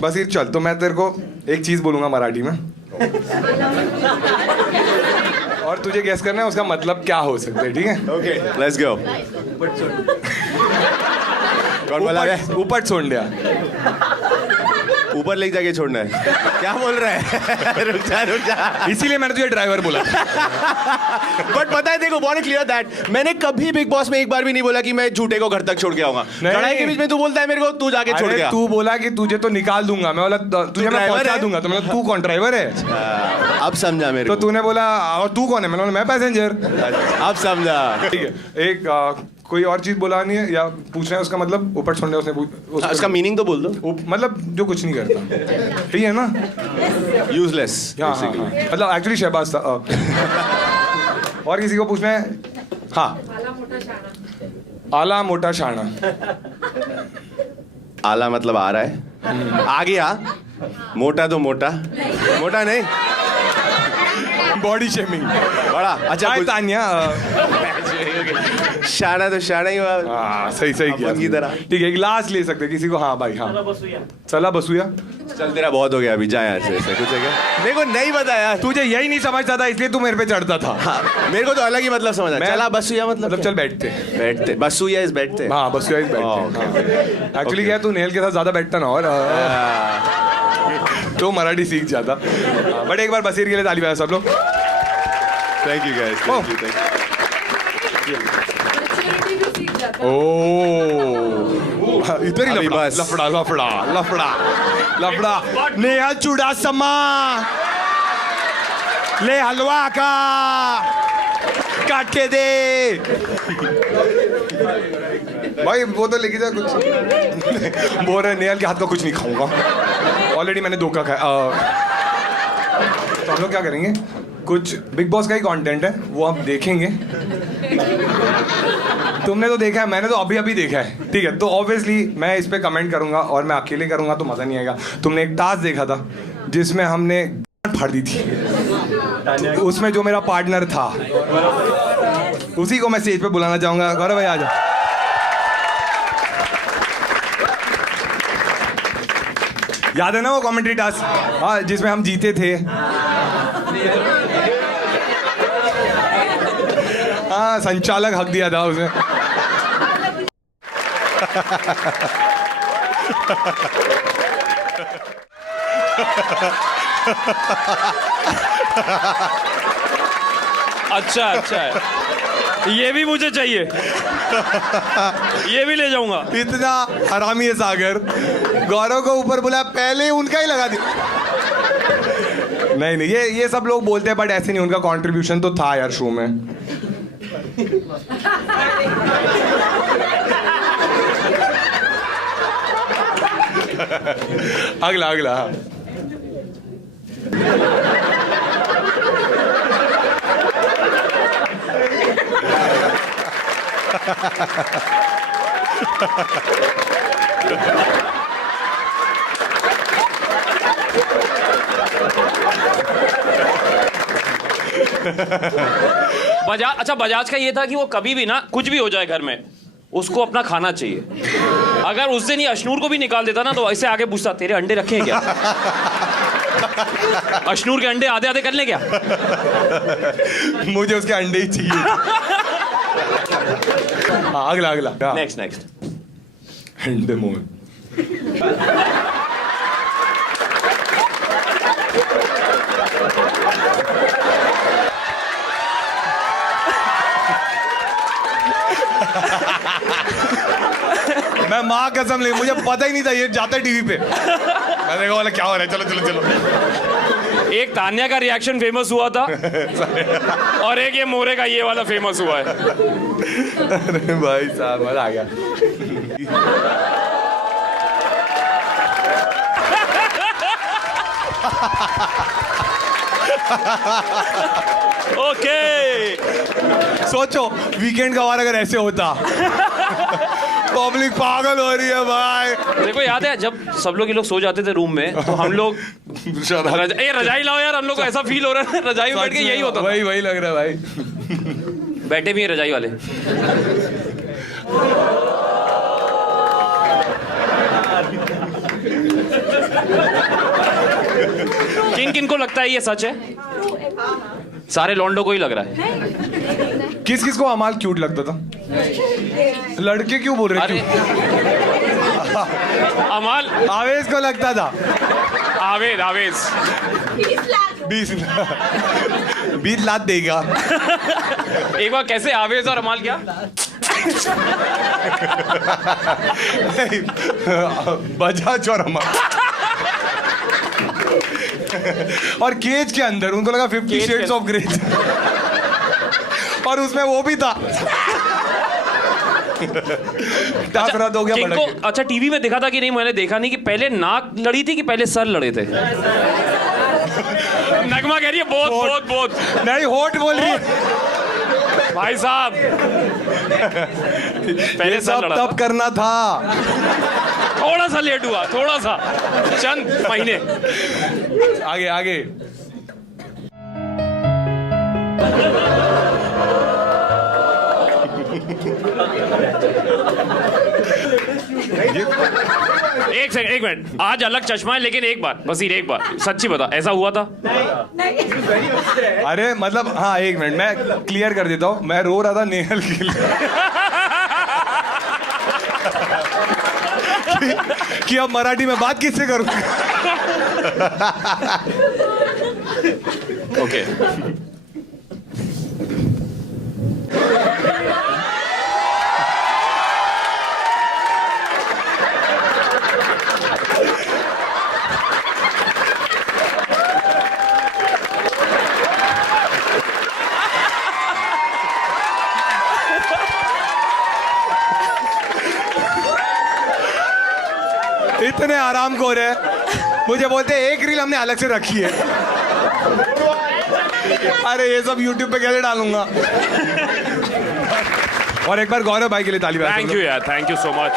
बसीर चल, तो मैं तेरे को एक चीज बोलूंगा मराठी में और तुझे गेस करना है उसका मतलब क्या हो सकता है, ठीक है? Okay let's go. कौन बोला है? ऊपर छोड़ दिया। ऊपर लेके जाके छोड़ना है? क्या बोल रहा है? रुक जा। इसीलिए मैंने तुझे ड्राइवर बोला। बट पता है देखो, बहुत क्लियर दैट मैंने कभी बिग बॉस में एक बार भी नहीं बोला कि मैं झूठे को घर तक छोड़ के आऊंगा। लड़ाई के बीच में तू बोलता है मेरे को तू जाके छोड़ गया। तू बोला कि तुझे तो निकाल दूंगा, मैं बोला तुझे मैं पहुंचा दूंगा, तो मैंने तू कौन ड्राइवर है? अब समझा मेरे तो को। तूने बोला और तू कौन है? मैंने बोला मैं पैसेंजर। अब समझा। ठीक है। एक कोई और चीज बोला नहीं है या पूछना है उसका मतलब? ऊपर छोड़ने उसने उसका मीनिंग तो बोल दो। मतलब जो कुछ नहीं करता, ठीक है ना? यूजलेस। मतलब एक्चुअली शहबाज था। और किसी को पूछना है? हाँ आला मोटा शाना। आला मतलब आ रहा है, आ गया। मोटा तो मोटा नहीं, बॉडी शेमिंग बड़ा। अच्छा तान्या शाना तो शाना ही हुआ। सही किया की तरह। ठीक है, एक लास्ट ले सकते किसी को? हाँ भाई हाँ चला बसुया। चल तेरा बहुत हो गया अभी, जा यहाँ से। ऐसा कुछ है क्या? मेरे को नहीं बताया। तुझे यही नहीं समझता था इसलिए तू मेरे पे चढ़ता था। हाँ, मेरे को तो अलग ही मतलब समझा। चला बसुया मतलब चल बैठते बसुया इज बैठते। हाँ बसुया इज बैठते। एक्चुअली क्या है, तू नेहल के साथ ज्यादा बैठता ना और तो मराठी सीख जाता। बट एक बार बसीर के लिए ताली बजा सब लोग। Thank you guys, thank you. इधर ही लफड़ा नेहल चुड़ासमा ले हलवा का काट के दे भाई। वो तो लेके जा कुछ। बोल रहे नेहल के हाथ का कुछ नहीं खाऊंगा, ऑलरेडी मैंने धोखा खाया। तो हम लोग क्या करेंगे, कुछ बिग बॉस का ही कंटेंट है वो हम देखेंगे। तुमने तो देखा है, मैंने तो अभी देखा है, ठीक है? तो ऑब्वियसली मैं इस पे कमेंट करूंगा और मैं अकेले करूंगा तो मजा नहीं आएगा। तुमने एक टास्क देखा था जिसमें हमने फाड़ दी थी, उसमें जो मेरा पार्टनर था उसी को मैं स्टेज पे बुलाना चाहूंगा। गौरव भाई आ जाओ। याद है ना वो कमेंट्री टास्क? हाँ जिसमें हम जीते थे। हाँ संचालक हक दिया था उसने। अच्छा है, ये भी मुझे चाहिए, ये भी ले जाऊंगा। इतना हरामी है सागर। गौरव को ऊपर बुलाया, पहले उनका ही लगा दिया। नहीं ये सब लोग बोलते हैं बट ऐसे नहीं, उनका कंट्रीब्यूशन तो था यार शो में। अगला बजाज, अच्छा बजाज का ये था कि वो कभी भी ना कुछ भी हो जाए घर में उसको अपना खाना चाहिए। अगर उस दिन ये अशनूर को भी निकाल देता ना तो ऐसे आगे पूछता तेरे अंडे रखे हैं क्या? अशनूर के अंडे आधे आधे कर ले क्या? मुझे उसके अंडे ही चाहिए। हाँ, अगला अगला नेक्स्ट अंडे मोहन। मैं माँ कसम ले, मुझे पता ही नहीं था ये जाता है टीवी पे। मैं देखा बोला क्या हो रहा है, चलो चलो चलो। एक तान्या का रिएक्शन फेमस हुआ था और एक ये मोरे का ये वाला फेमस हुआ है। अरे भाई साहब मजा आ गया। ओके, सोचो वीकेंड का वार अगर ऐसे होता। पब्लिक पागल हो रही है भाई। देखो याद है जब सब लोग ये लोग सो जाते थे रूम में तो हम लोग रजाई लाओ यार, हम लोग को ऐसा फील हो रहा है रजाई में बैठ के यही होता था। वही वही लग रहा है भाई। बैठे भी हैं रजाई वाले। किन किन को लगता है ये सच है? सारे लॉन्डो को ही लग रहा है। किस किस को अमाल क्यूट लगता था? लड़के क्यों बोल रहे अरे अमाल, आवेश को लगता था। आवेद आवेज 20 लाख देगा। एक बार कैसे आवेज और अमाल क्या? बजाज और अमाल। और केज के अंदर उनको लगा 50 शेड्स ऑफ ग्रे। और उसमें वो भी था। रद्द हो गया। किनको अच्छा टीवी में देखा था कि नहीं? मैंने देखा नहीं कि पहले नाक लड़ी थी कि पहले सर लड़े थे। नगमा कह रही है बहुत बहुत बहुत। नहीं होठ बोल रही है भाई साहब। पहले सर लड़ा तब करना था। थोड़ा सा लेट हुआ, थोड़ा सा, चंद महीने। आगे आगे। एक सेकंड, एक मिनट। आज अलग चश्मा है लेकिन एक बार, बस एक बार सच्ची बता, ऐसा हुआ था? अरे मतलब हाँ, एक मिनट मैं क्लियर कर देता हूँ। मैं रो रहा था नेहल के लिए। कि अब मराठी में बात किससे करूँ? ओके इतने आराम को रहे, मुझे बोलते एक रील हमने अलग से रखी है। अरे ये सब YouTube पे कैसे डालूंगा? और एक बार गौरव भाई के लिए ताली बजाओ। थैंक यू यार, थैंक यू सो मच।